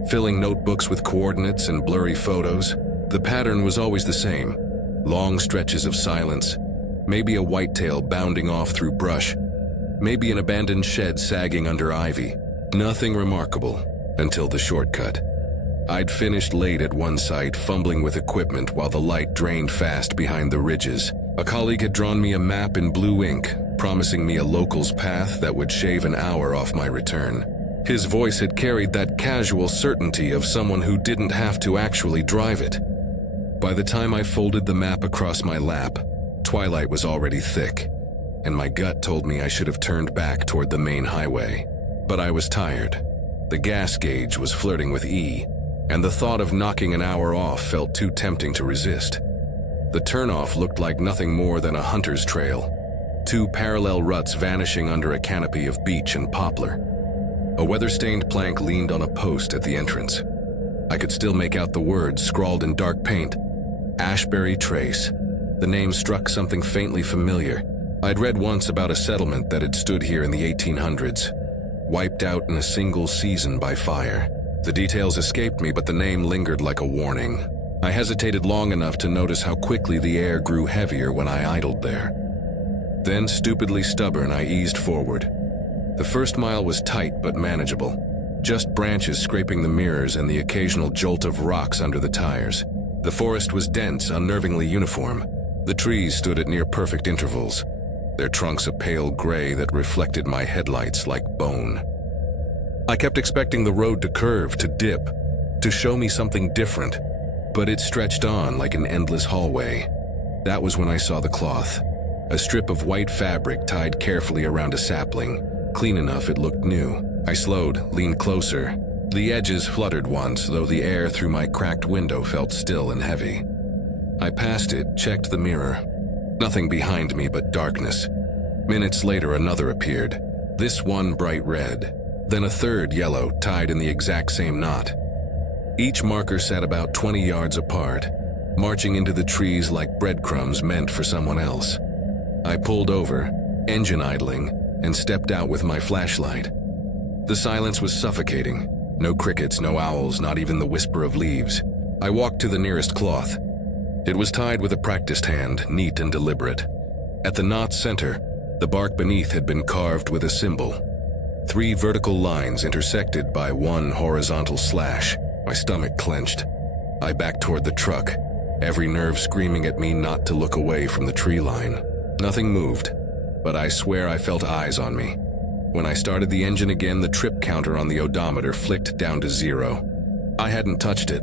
filling notebooks with coordinates and blurry photos. The pattern was always the same: long stretches of silence, maybe a whitetail bounding off through brush, maybe an abandoned shed sagging under ivy. Nothing remarkable until the shortcut. I'd finished late at one site, fumbling with equipment while the light drained fast behind the ridges. A colleague had drawn me a map in blue ink, promising me a local's path that would shave an hour off my return. His voice had carried that casual certainty of someone who didn't have to actually drive it. By the time I folded the map across my lap, twilight was already thick, and my gut told me I should have turned back toward the main highway. But I was tired. The gas gauge was flirting with E, and the thought of knocking an hour off felt too tempting to resist. The turnoff looked like nothing more than a hunter's trail, 2 parallel ruts vanishing under a canopy of beech and poplar. A weather-stained plank leaned on a post at the entrance. I could still make out the words scrawled in dark paint: Ashbury Trace. The name struck something faintly familiar. I'd read once about a settlement that had stood here in the 1800s, wiped out in a single season by fire. The details escaped me, but the name lingered like a warning. I hesitated long enough to notice how quickly the air grew heavier when I idled there. Then, stupidly stubborn, I eased forward. The first mile was tight but manageable, just branches scraping the mirrors and the occasional jolt of rocks under the tires. The forest was dense, unnervingly uniform. The trees stood at near-perfect intervals, their trunks a pale gray that reflected my headlights like bone. I kept expecting the road to curve, to dip, to show me something different, but it stretched on like an endless hallway. That was when I saw the cloth, a strip of white fabric tied carefully around a sapling, clean enough it looked new. I slowed, leaned closer. The edges fluttered once, though the air through my cracked window felt still and heavy. I passed it, checked the mirror. Nothing behind me but darkness. Minutes later, another appeared, this one bright red. Then a third yellow, tied in the exact same knot. Each marker sat about 20 yards apart, marching into the trees like breadcrumbs meant for someone else. I pulled over, engine idling, and stepped out with my flashlight. The silence was suffocating. No crickets, no owls, not even the whisper of leaves. I walked to the nearest cloth. It was tied with a practiced hand, neat and deliberate. At the knot's center, the bark beneath had been carved with a symbol. 3 vertical lines intersected by 1 horizontal slash. My stomach clenched. I backed toward the truck, every nerve screaming at me not to look away from the tree line. Nothing moved, but I swear I felt eyes on me. When I started the engine again, the trip counter on the odometer flicked down to 0. I hadn't touched it.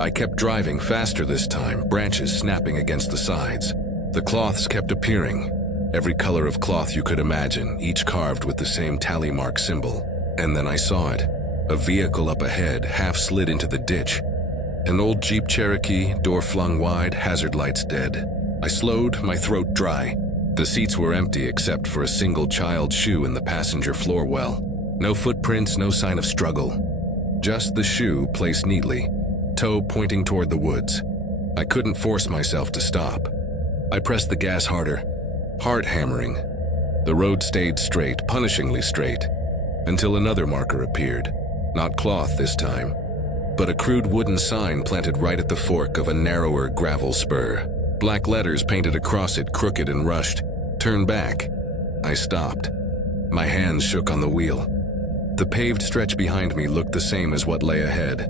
I kept driving, faster this time, branches snapping against the sides. The cloths kept appearing. Every color of cloth you could imagine, each carved with the same tally mark symbol. And then I saw it. A vehicle up ahead, half slid into the ditch. An old Jeep Cherokee, door flung wide, hazard lights dead. I slowed, my throat dry. The seats were empty except for a single child's shoe in the passenger floor well. No footprints, no sign of struggle. Just the shoe placed neatly, toe pointing toward the woods. I couldn't force myself to stop. I pressed the gas harder, heart hammering. The road stayed straight, punishingly straight, until another marker appeared. Not cloth this time, but a crude wooden sign planted right at the fork of a narrower gravel spur. Black letters painted across it, crooked and rushed. Turn back. I stopped. My hands shook on the wheel. The paved stretch behind me looked the same as what lay ahead.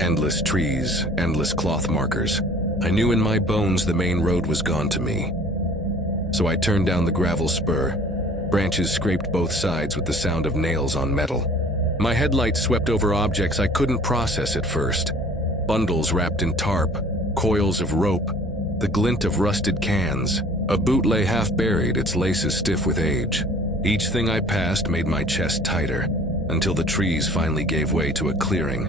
Endless trees, endless cloth markers. I knew in my bones the main road was gone to me. So I turned down the gravel spur. Branches scraped both sides with the sound of nails on metal. My headlights swept over objects I couldn't process at first. Bundles wrapped in tarp, coils of rope, the glint of rusted cans. A boot lay half buried, its laces stiff with age. Each thing I passed made my chest tighter, until the trees finally gave way to a clearing.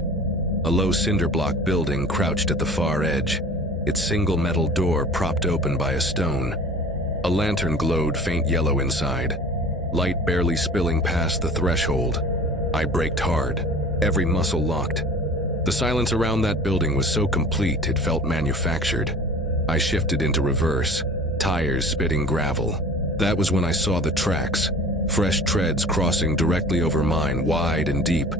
A low cinder block building crouched at the far edge, its single metal door propped open by a stone. A lantern glowed faint yellow inside, light barely spilling past the threshold. I braked hard, every muscle locked. The silence around that building was so complete it felt manufactured. I shifted into reverse, tires spitting gravel. That was when I saw the tracks, fresh treads crossing directly over mine, wide and deep,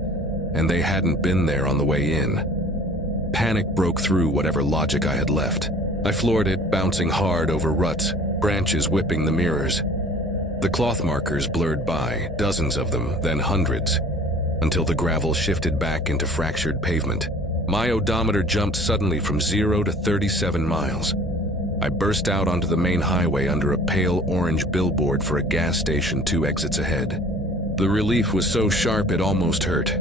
and they hadn't been there on the way in. Panic broke through whatever logic I had left. I floored it, bouncing hard over ruts, branches whipping the mirrors. The cloth markers blurred by, dozens of them, then hundreds, until the gravel shifted back into fractured pavement. My odometer jumped suddenly from 0 to 37 miles. I burst out onto the main highway under a pale orange billboard for a gas station 2 exits ahead. The relief was so sharp it almost hurt.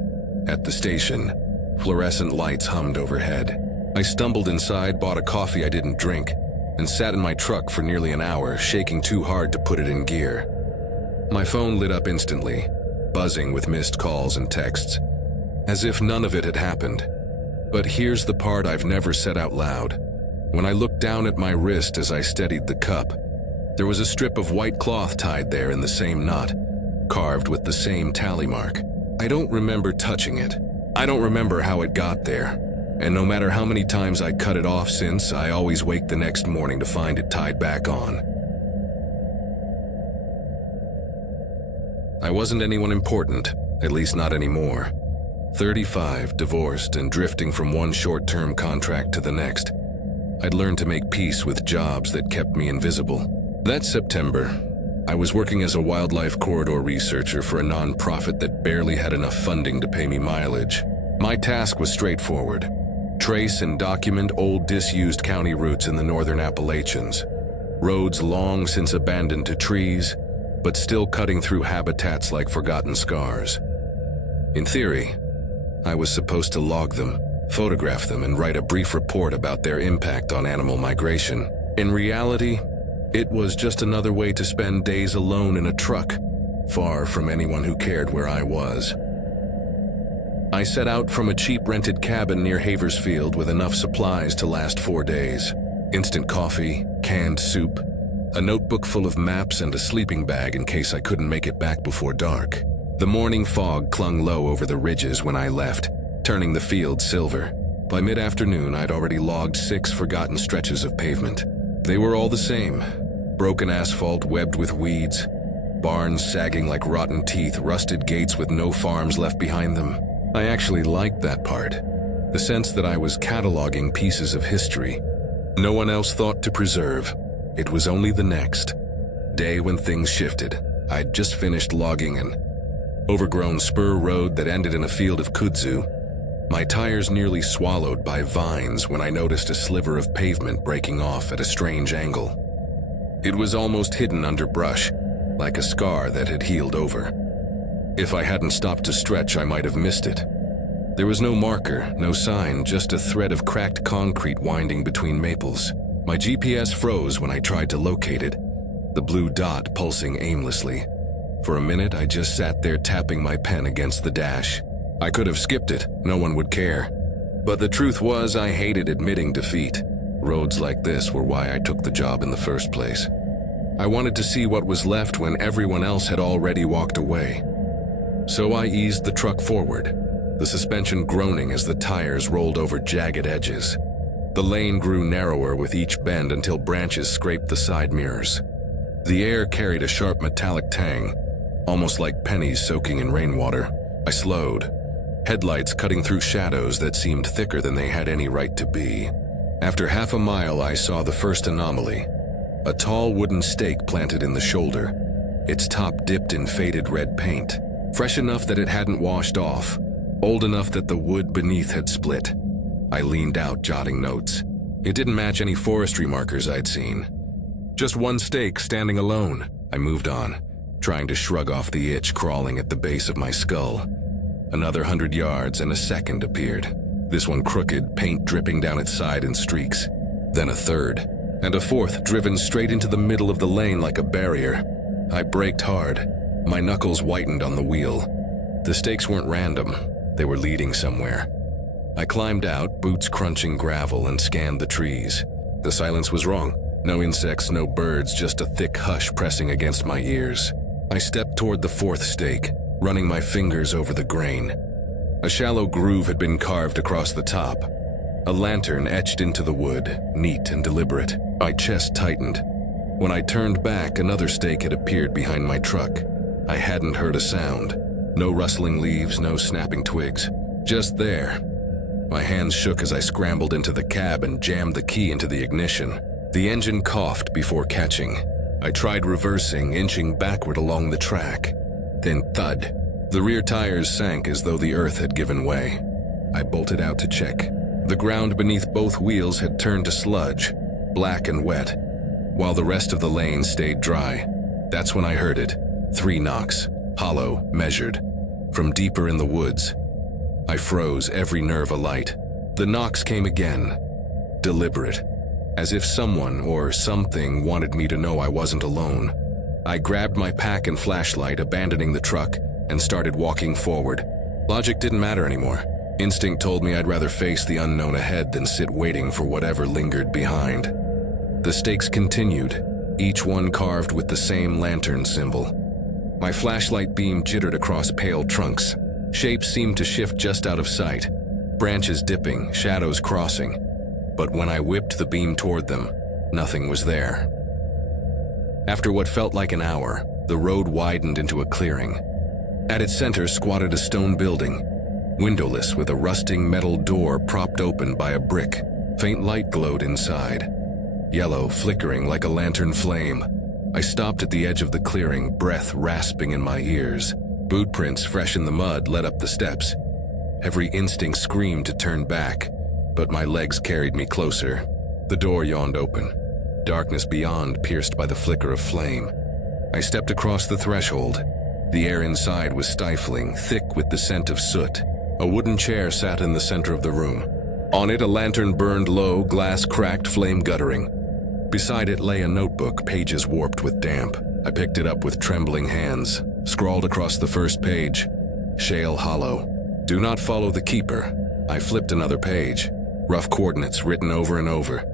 At the station, fluorescent lights hummed overhead. I stumbled inside, bought a coffee I didn't drink, and sat in my truck for nearly an hour, shaking too hard to put it in gear. My phone lit up instantly, buzzing with missed calls and texts, as if none of it had happened. But here's the part I've never said out loud. When I looked down at my wrist as I steadied the cup, there was a strip of white cloth tied there in the same knot, carved with the same tally mark. I don't remember touching it. I don't remember how it got there. And no matter how many times I cut it off since, I always wake the next morning to find it tied back on. I wasn't anyone important, at least not anymore. 35, divorced, and drifting from one short-term contract to the next. I'd learned to make peace with jobs that kept me invisible. That September, I was working as a wildlife corridor researcher for a nonprofit that barely had enough funding to pay me mileage. My task was straightforward: trace and document old disused county routes in the northern Appalachians. Roads long since abandoned to trees, but still cutting through habitats like forgotten scars. In theory, I was supposed to log them, photograph them, and write a brief report about their impact on animal migration. In reality, it was just another way to spend days alone in a truck, far from anyone who cared where I was. I set out from a cheap rented cabin near Haversfield with enough supplies to last 4 days. Instant coffee, canned soup, a notebook full of maps, and a sleeping bag in case I couldn't make it back before dark. The morning fog clung low over the ridges when I left, turning the field silver. By mid-afternoon, I'd already logged 6 forgotten stretches of pavement. They were all the same: broken asphalt webbed with weeds, barns sagging like rotten teeth, rusted gates with no farms left behind them. I actually liked that part, the sense that I was cataloging pieces of history no one else thought to preserve. It was only the next day when things shifted. I'd just finished logging an overgrown spur road that ended in a field of kudzu, my tires nearly swallowed by vines when I noticed a sliver of pavement breaking off at a strange angle. It was almost hidden under brush, like a scar that had healed over. If I hadn't stopped to stretch, I might have missed it. There was no marker, no sign, just a thread of cracked concrete winding between maples. My GPS froze when I tried to locate it, the blue dot pulsing aimlessly. For a minute, I just sat there tapping my pen against the dash. I could have skipped it, no one would care. But the truth was, I hated admitting defeat. Roads like this were why I took the job in the first place. I wanted to see what was left when everyone else had already walked away. So I eased the truck forward, the suspension groaning as the tires rolled over jagged edges. The lane grew narrower with each bend until branches scraped the side mirrors. The air carried a sharp metallic tang, almost like pennies soaking in rainwater. I slowed, headlights cutting through shadows that seemed thicker than they had any right to be. After half a mile, I saw the first anomaly: a tall wooden stake planted in the shoulder, its top dipped in faded red paint, fresh enough that it hadn't washed off, old enough that the wood beneath had split. I leaned out, jotting notes. It didn't match any forestry markers I'd seen. Just one stake standing alone. I moved on, trying to shrug off the itch crawling at the base of my skull. Another 100 yards and a second appeared. This one crooked, paint dripping down its side in streaks. Then a third, and a fourth driven straight into the middle of the lane like a barrier. I braked hard. My knuckles whitened on the wheel. The stakes weren't random. They were leading somewhere. I climbed out, boots crunching gravel, and scanned the trees. The silence was wrong. No insects, no birds, just a thick hush pressing against my ears. I stepped toward the fourth stake, running my fingers over the grain. A shallow groove had been carved across the top. A lantern etched into the wood, neat and deliberate. My chest tightened. When I turned back, another stake had appeared behind my truck. I hadn't heard a sound. No rustling leaves, no snapping twigs. Just there. My hands shook as I scrambled into the cab and jammed the key into the ignition. The engine coughed before catching. I tried reversing, inching backward along the track. Then thud. The rear tires sank as though the earth had given way. I bolted out to check. The ground beneath both wheels had turned to sludge, black and wet, while the rest of the lane stayed dry. That's when I heard it. 3 knocks, hollow, measured, from deeper in the woods. I froze, every nerve alight. The knocks came again, deliberate, as if someone or something wanted me to know I wasn't alone. I grabbed my pack and flashlight, abandoning the truck, and started walking forward. Logic didn't matter anymore. Instinct told me I'd rather face the unknown ahead than sit waiting for whatever lingered behind. The stakes continued, each one carved with the same lantern symbol. My flashlight beam jittered across pale trunks. Shapes seemed to shift just out of sight, branches dipping, shadows crossing. But when I whipped the beam toward them, nothing was there. After what felt like an hour, the road widened into a clearing. At its center squatted a stone building, windowless with a rusting metal door propped open by a brick. Faint light glowed inside, yellow, flickering like a lantern flame. I stopped at the edge of the clearing, breath rasping in my ears. Boot prints fresh in the mud led up the steps. Every instinct screamed to turn back, but my legs carried me closer. The door yawned open, darkness beyond pierced by the flicker of flame. I stepped across the threshold. The air inside was stifling, thick with the scent of soot. A wooden chair sat in the center of the room. On it, a lantern burned low, glass cracked, flame guttering. Beside it lay a notebook, pages warped with damp. I picked it up with trembling hands, scrawled across the first page, Shale Hollow. Do not follow the keeper. I flipped another page, rough coordinates written over and over.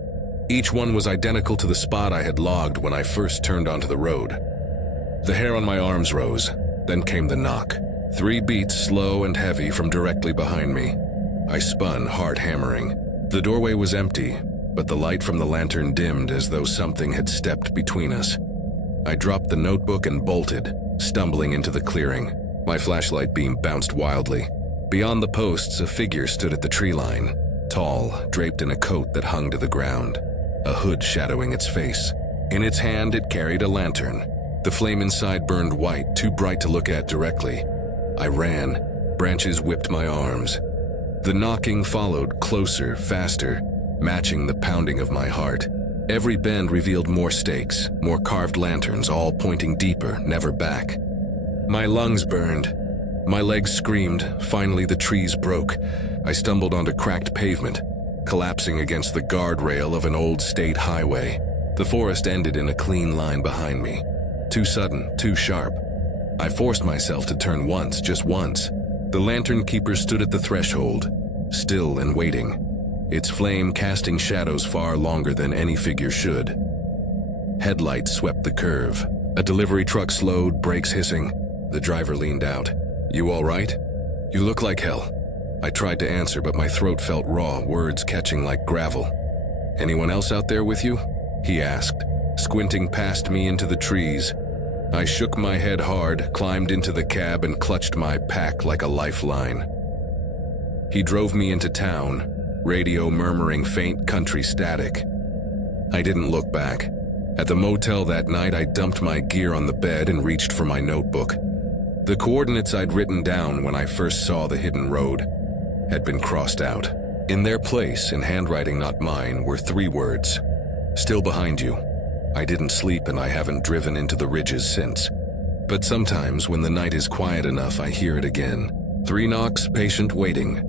Each one was identical to the spot I had logged when I first turned onto the road. The hair on my arms rose, then came the knock. 3 beats, slow and heavy, from directly behind me. I spun, heart hammering. The doorway was empty, but the light from the lantern dimmed as though something had stepped between us. I dropped the notebook and bolted, stumbling into the clearing. My flashlight beam bounced wildly. Beyond the posts, a figure stood at the tree line, tall, draped in a coat that hung to the ground, a hood shadowing its face. In its hand, it carried a lantern. The flame inside burned white, too bright to look at directly. I ran. Branches whipped my arms. The knocking followed, closer, faster, matching the pounding of my heart. Every bend revealed more stakes, more carved lanterns, all pointing deeper, never back. My lungs burned. My legs screamed. Finally, the trees broke. I stumbled onto cracked pavement, collapsing against the guardrail of an old state highway. The forest ended in a clean line behind me. Too sudden, too sharp. I forced myself to turn once, just once. The lantern keeper stood at the threshold, still and waiting, its flame casting shadows far longer than any figure should. Headlights swept the curve. A delivery truck slowed, brakes hissing. The driver leaned out. "You all right? You look like hell." I tried to answer, but my throat felt raw, words catching like gravel. "Anyone else out there with you?" he asked, squinting past me into the trees. I shook my head hard, climbed into the cab, and clutched my pack like a lifeline. He drove me into town, radio murmuring faint country static. I didn't look back. At the motel that night, I dumped my gear on the bed and reached for my notebook. The coordinates I'd written down when I first saw the hidden road had been crossed out. In their place, in handwriting not mine, were 3 words. "Still behind you." I didn't sleep and I haven't driven into the ridges since. But sometimes when the night is quiet enough, I hear it again. 3 knocks, patient waiting.